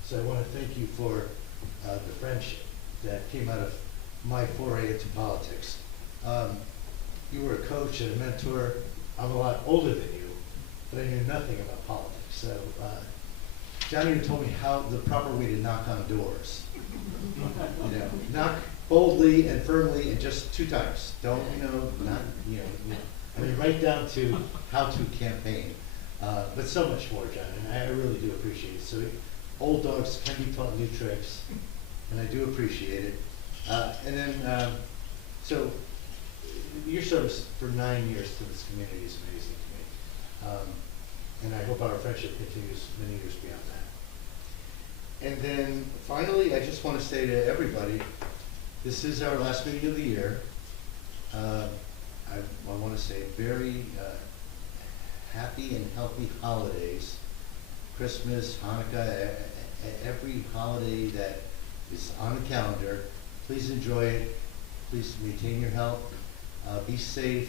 So I want to thank you for the friendship that came out of my foray into politics. You were a coach and a mentor. I'm a lot older than you, but I knew nothing about politics. So John even told me how the proper way to knock on doors. Knock boldly and firmly and just 2 times. Don't, right down to how to campaign. But so much more, John, and I really do appreciate it. So old dogs can be taught new tricks, and I do appreciate it. And then, so your service for 9 years to this community is amazing to me. And I hope our friendship continues many years beyond that. And then finally, I just want to say to everybody, this is our last meeting of the year. I want to say very happy and healthy holidays. Christmas, Hanukkah, every holiday that is on the calendar. Please enjoy it. Please maintain your health. Be safe.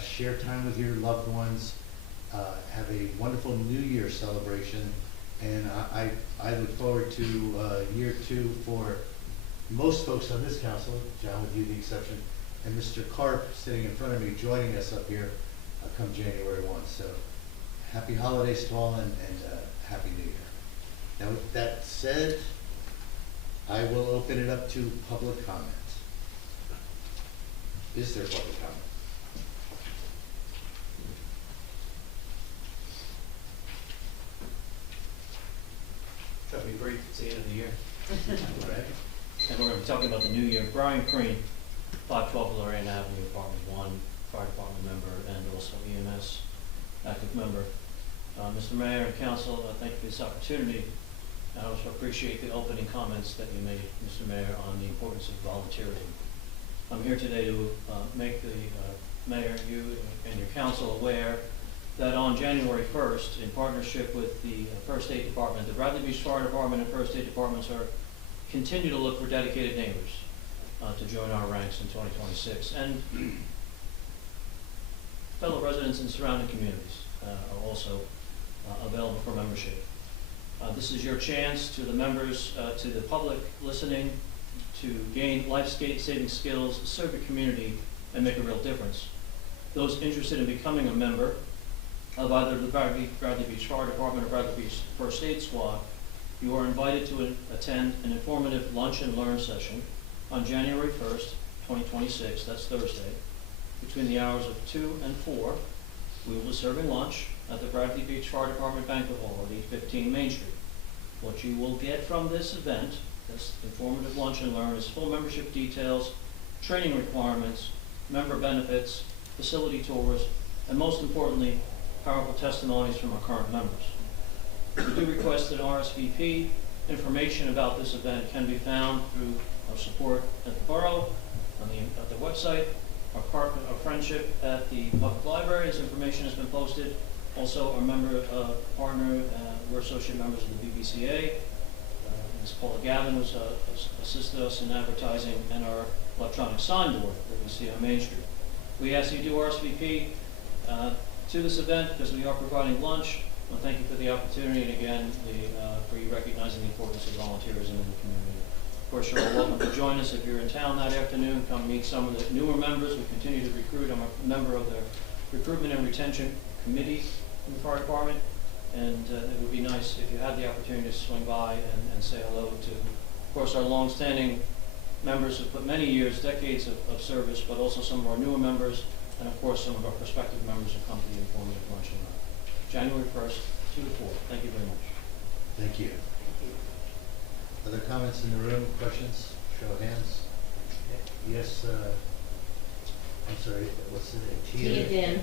Share time with your loved ones. Have a wonderful New Year celebration. And I look forward to year 2 for most folks on this council, John with you the exception, and Mr. Karp sitting in front of me joining us up here come January 1. So happy holidays to all, and happy New Year. Now with that said, I will open it up to public comment. Is there public comment? Try to be brief, it's the end of the year. Right. And we're going to be talking about the new year. Brian Crane, 512 Lorraine Avenue, Apartment 1, Fire Department member and also EMS active member. Mr. Mayor and Council, thank you for this opportunity. I also appreciate the opening comments that you made, Mr. Mayor, on the importance of volunteerism. I'm here today to make the Mayor, you and your council aware that on January 1st, in partnership with the First Aid Department, the Bradley Beach Fire Department and First Aid Departments continue to look for dedicated neighbors to join our ranks in 2026. And fellow residents in surrounding communities are also available for membership. This is your chance to the members, to the public listening, to gain life-saving skills, serve your community, and make a real difference. Those interested in becoming a member of either the Bradley Beach Fire Department or Bradley Beach First Aid Squad, you are invited to attend an informative lunch and learn session on January 1st, 2026, that's Thursday, between the hours of 2 and 4. We will be serving lunch at the Bradley Beach Fire Department Banquet Hall at 815 Main Street. What you will get from this event, this informative lunch and learn, is full membership details, training requirements, member benefits, facility tours, and most importantly, powerful testimonies from our current members. We do request an RSVP. Information about this event can be found through our support at the borough, at the website, our friendship at the public library, as information has been posted. Also, our member partner, we're associate members of the BBCA. Ms. Paula Gavin has assisted us in advertising, and our electronic sign board that we see on Main Street. We ask you to do RSVP to this event because we are providing lunch. Well, thank you for the opportunity, and again, for you recognizing the importance of volunteerism in the community. Of course, you're all welcome to join us if you're in town that afternoon. Come meet some of the newer members. We continue to recruit. I'm a member of the Recruitment and Retention Committee in the fire department, and it would be nice if you had the opportunity to swing by and say hello to, of course, our long-standing members who've put many years, decades of service, but also some of our newer members, and of course, some of our prospective members who come to the informative lunch and learn. January 1st, 2 to 4. Thank you very much. Thank you. Other comments in the room, questions, show of hands? Yes, I'm sorry, what's the name? Tia Din.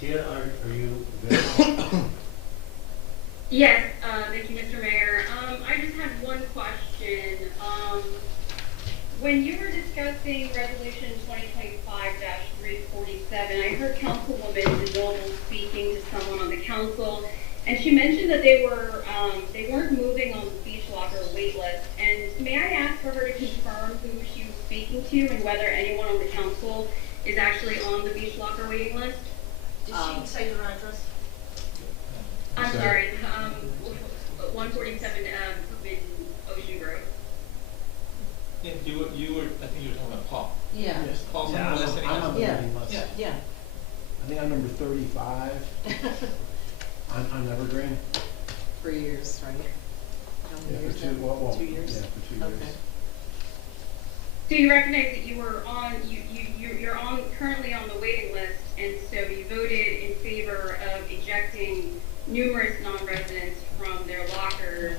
Tia, are you available? Yes, thank you, Mr. Mayor. I just had one question. When you were discussing Resolution 2025-347, I heard Councilwoman DeNoble speaking to someone on the council, and she mentioned that they weren't moving on the beach locker wait list. And may I ask for her to confirm who she was speaking to and whether anyone on the council is actually on the beach locker waiting list? Did she say your address? I'm sorry, 147 in Ocean Grove. Yeah, you were, I think you were talking about Paul. Yeah. Yes. Paul's Yeah, on the list. I'm on the Yeah. waiting list. Yeah. I think I'm number 35 on Evergreen. For years, right? How many Yeah, years for two, now? well, 2 years? Yeah, for 2 years. Okay. So you recognize that you were on, you're currently on the waiting list, and so you voted in favor of ejecting numerous non-residents from their lockers,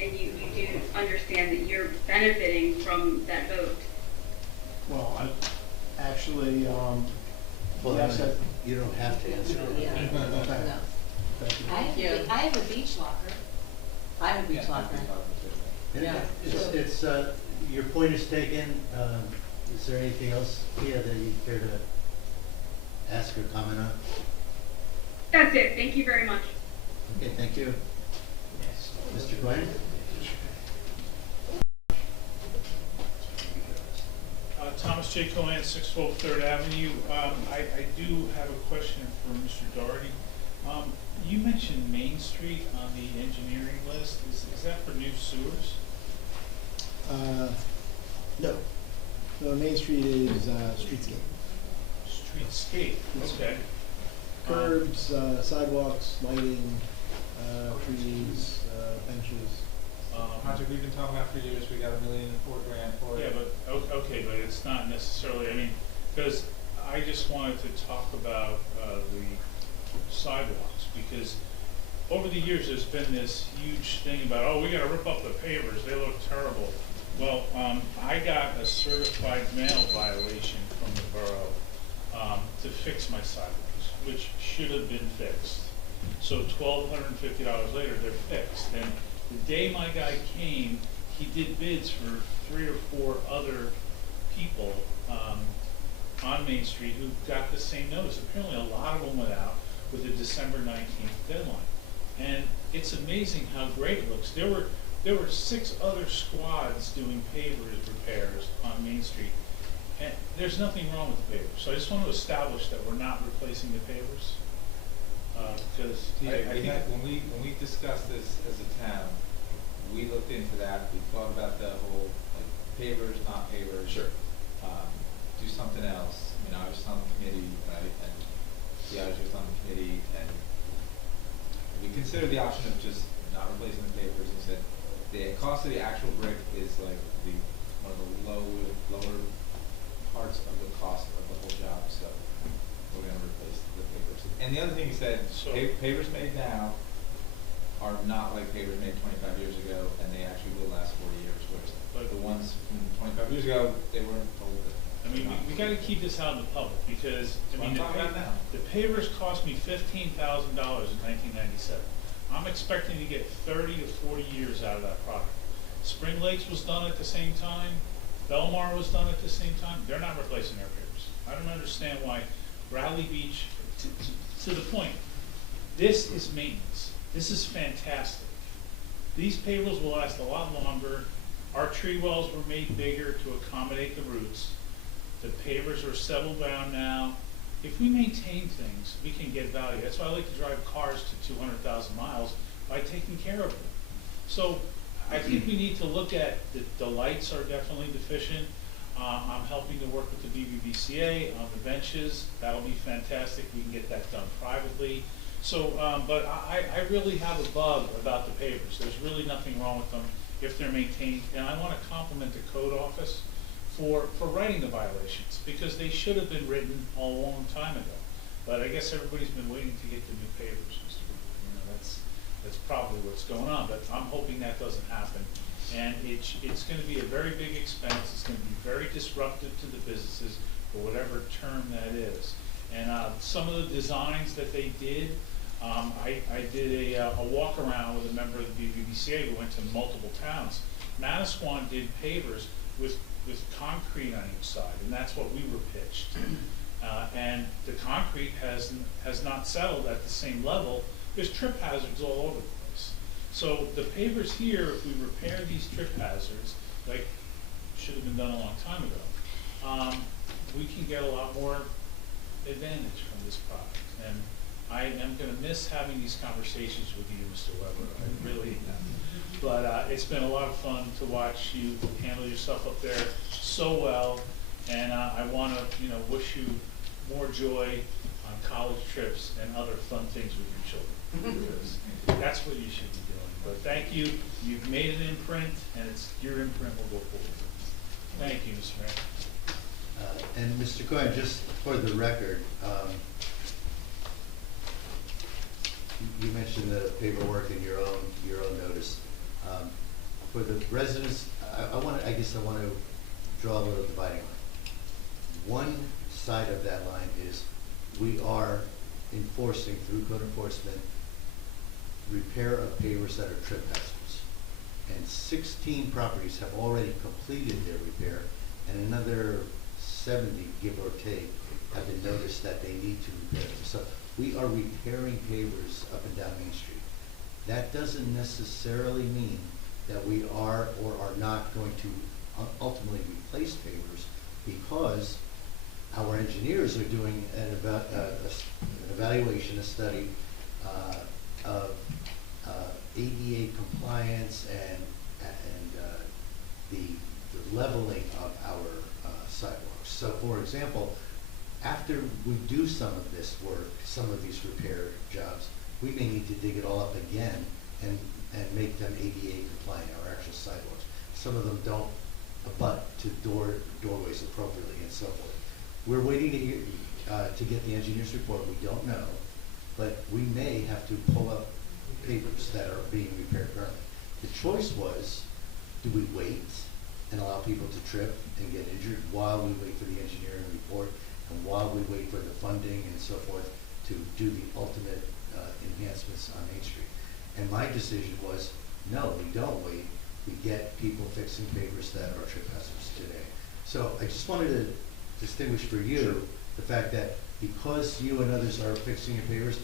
and you do understand that you're benefiting from that vote. Well, I actually, Well, yes, you don't have to answer that. Yeah. Okay. No. Thank you. I have a beach locker. I have a beach Yeah, locker. And Yeah. It's, your point is taken. Is there anything else, Tia, that you care to ask or comment on? That's it. Thank you very much. Okay, thank you. Mr. Glenn? Thomas J. Colan, 612 3rd Avenue. I do have a question for Mr. Doherty. You mentioned Main Street on the engineering list. Is that for new sewers? No. No, Main Street is streetscape. Streetscape, okay. Curbs, sidewalks, lighting, trees, benches. Project we've been talking about for years, we got $1 million and $4 grand for it. Yeah, but, okay, but it's not necessarily, I mean, because I just wanted to talk about the sidewalks, because over the years, there's been this huge thing about, oh, we gotta rip up the pavers, they look terrible. Well, I got a certified mail violation from the borough to fix my sidewalks, which should have been fixed. So $1,250 later, they're fixed. And the day my guy came, he did bids for 3 or 4 other people on Main Street who got the same notice. Apparently a lot of them went out with a December 19th deadline. And it's amazing how great it looks. There were 6 other squads doing pavers repairs on Main Street. And there's nothing wrong with the pavers. So I just want to establish that we're not replacing the pavers. Because when we discussed this as a town, we looked into that. We thought about the whole like pavers, not pavers. Sure. Do something else. I mean, I was on the committee, right? And the others was on the committee, and we considered the option of just not replacing the pavers. And said the cost of the actual brick is like one of the lower parts of the cost of the whole job. So we're going to replace the pavers. And the other thing he said, pavers made now are not like pavers made 25 years ago, and they actually will last 40 years. Whereas the ones from 25 years ago, they weren't told that. I mean, we got to keep this out in the public because I mean, the pavers cost me $15,000 in 1997. I'm expecting to get 30 to 40 years out of that product. Spring Lakes was done at the same time. Belmar was done at the same time. They're not replacing their pavers. I don't understand why Bradley Beach, to the point, this is maintenance. This is fantastic. These pavers will last a lot longer. Our tree wells were made bigger to accommodate the roots. The pavers are settled down now. If we maintain things, we can get value. That's why I like to drive cars to 200,000 miles by taking care of them. So I think we need to look at the lights are definitely deficient. I'm helping to work with the BBBCA on the benches. That'll be fantastic. We can get that done privately. So, but I really have a bug about the pavers. There's really nothing wrong with them if they're maintained. And I want to compliment the code office for writing the violations because they should have been written a long time ago. But I guess everybody's been waiting to get the new pavers. You know, that's probably what's going on. But I'm hoping that doesn't happen. And it's going to be a very big expense. It's going to be very disruptive to the businesses for whatever term that is. And some of the designs that they did, I did a walk around with a member of the BBBCA who went to multiple towns. Manasquan did pavers with concrete on each side, and that's what we were pitched. And the concrete has not settled at the same level. There's trip hazards all over the place. So the pavers here, if we repair these trip hazards, like should have been done a long time ago, we can get a lot more advantage from this product. And I am going to miss having these conversations with you, Mr. Weber. I really am. But it's been a lot of fun to watch you handle yourself up there so well. And I want to, wish you more joy on college trips and other fun things with your children. Because that's what you should be doing. But thank you. You've made an imprint, and your imprint will go forward. Thank you, Mr. Mayor. And Mr. Cohen, just for the record, you mentioned the paperwork in your own notice. For the residents, I guess I want to draw a little dividing line. One side of that line is we are enforcing through code enforcement repair of pavers that are trip hazards. And 16 properties have already completed their repair, and another 70, give or take, have been noticed that they need to repair them. So we are repairing pavers up and down Main Street. That doesn't necessarily mean that we are or are not going to ultimately replace pavers, because our engineers are doing an evaluation, a study of ADA compliance and the leveling of our sidewalks. So, for example, after we do some of this work, some of these repair jobs, we may need to dig it all up again and make them ADA compliant, our actual sidewalks. Some of them don't abut to doorways appropriately and so forth. We're waiting to hear, to get the engineer's report. We don't know, but we may have to pull up pavers that are being repaired currently. The choice was, do we wait and allow people to trip and get injured while we wait for the engineering report and while we wait for the funding and so forth to do the ultimate enhancements on Main Street? And my decision was, no, we don't wait. We get people fixing pavers that are trip hazards today. So I just wanted to distinguish for you the fact that because you and others are fixing your pavers,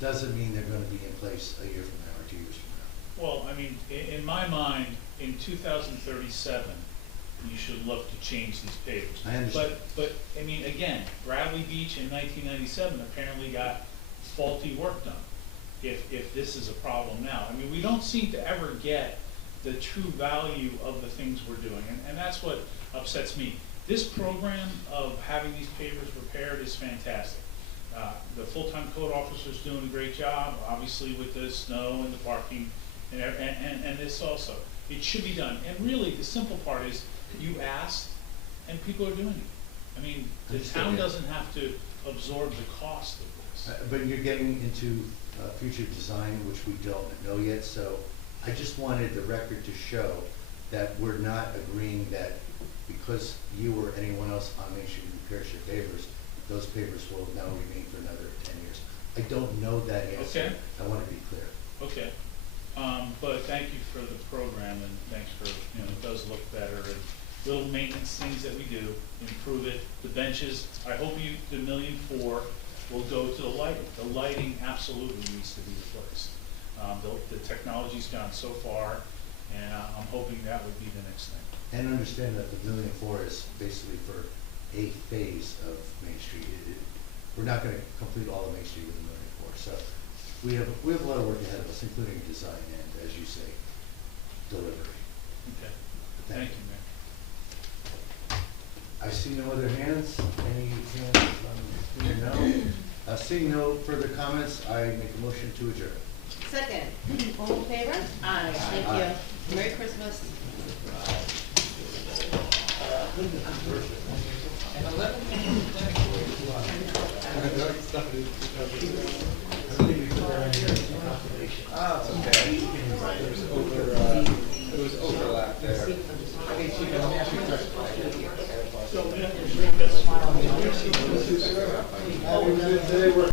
doesn't mean they're gonna be in place a year from now or 2 years from now. Well, I mean, in my mind, in 2037, you should look to change these pavers. I understand. But, I mean, again, Bradley Beach in 1997 apparently got faulty work done, if this is a problem now. I mean, we don't seem to ever get the true value of the things we're doing, and that's what upsets me. This program of having these pavers repaired is fantastic. The full-time code officer's doing a great job, obviously with the snow and the parking and this also. It should be done. And really, the simple part is you asked and people are doing it. I mean, the town doesn't have to absorb the cost of this. But you're getting into future design, which we don't know yet, so I just wanted the record to show that we're not agreeing that because you or anyone else on Main Street repairs your pavers, those pavers will now remain for another 10 years. I don't know that answer. Okay. I want to be clear. Okay. But thank you for the program, and thanks for, it does look better, and little maintenance things that we do, improve it. The benches, I hope the $1.4 million will go to the lighting. The lighting absolutely needs to be replaced. The technology's gone so far, and I'm hoping that would be the next thing. And understand that the $1.4 million is basically for a phase of Main Street. We're not going to complete all of Main Street with $1.4 million. So we have a lot of work ahead of us, including design and, as you say, delivery. Okay. Thank Thank you, Mayor. I see no other hands. Any hands on here? No. Seeing no further comments, I make a motion to adjourn. Second. All in favor? Aye. Thank Aye. you. Merry Christmas. There was overlap there. Today we're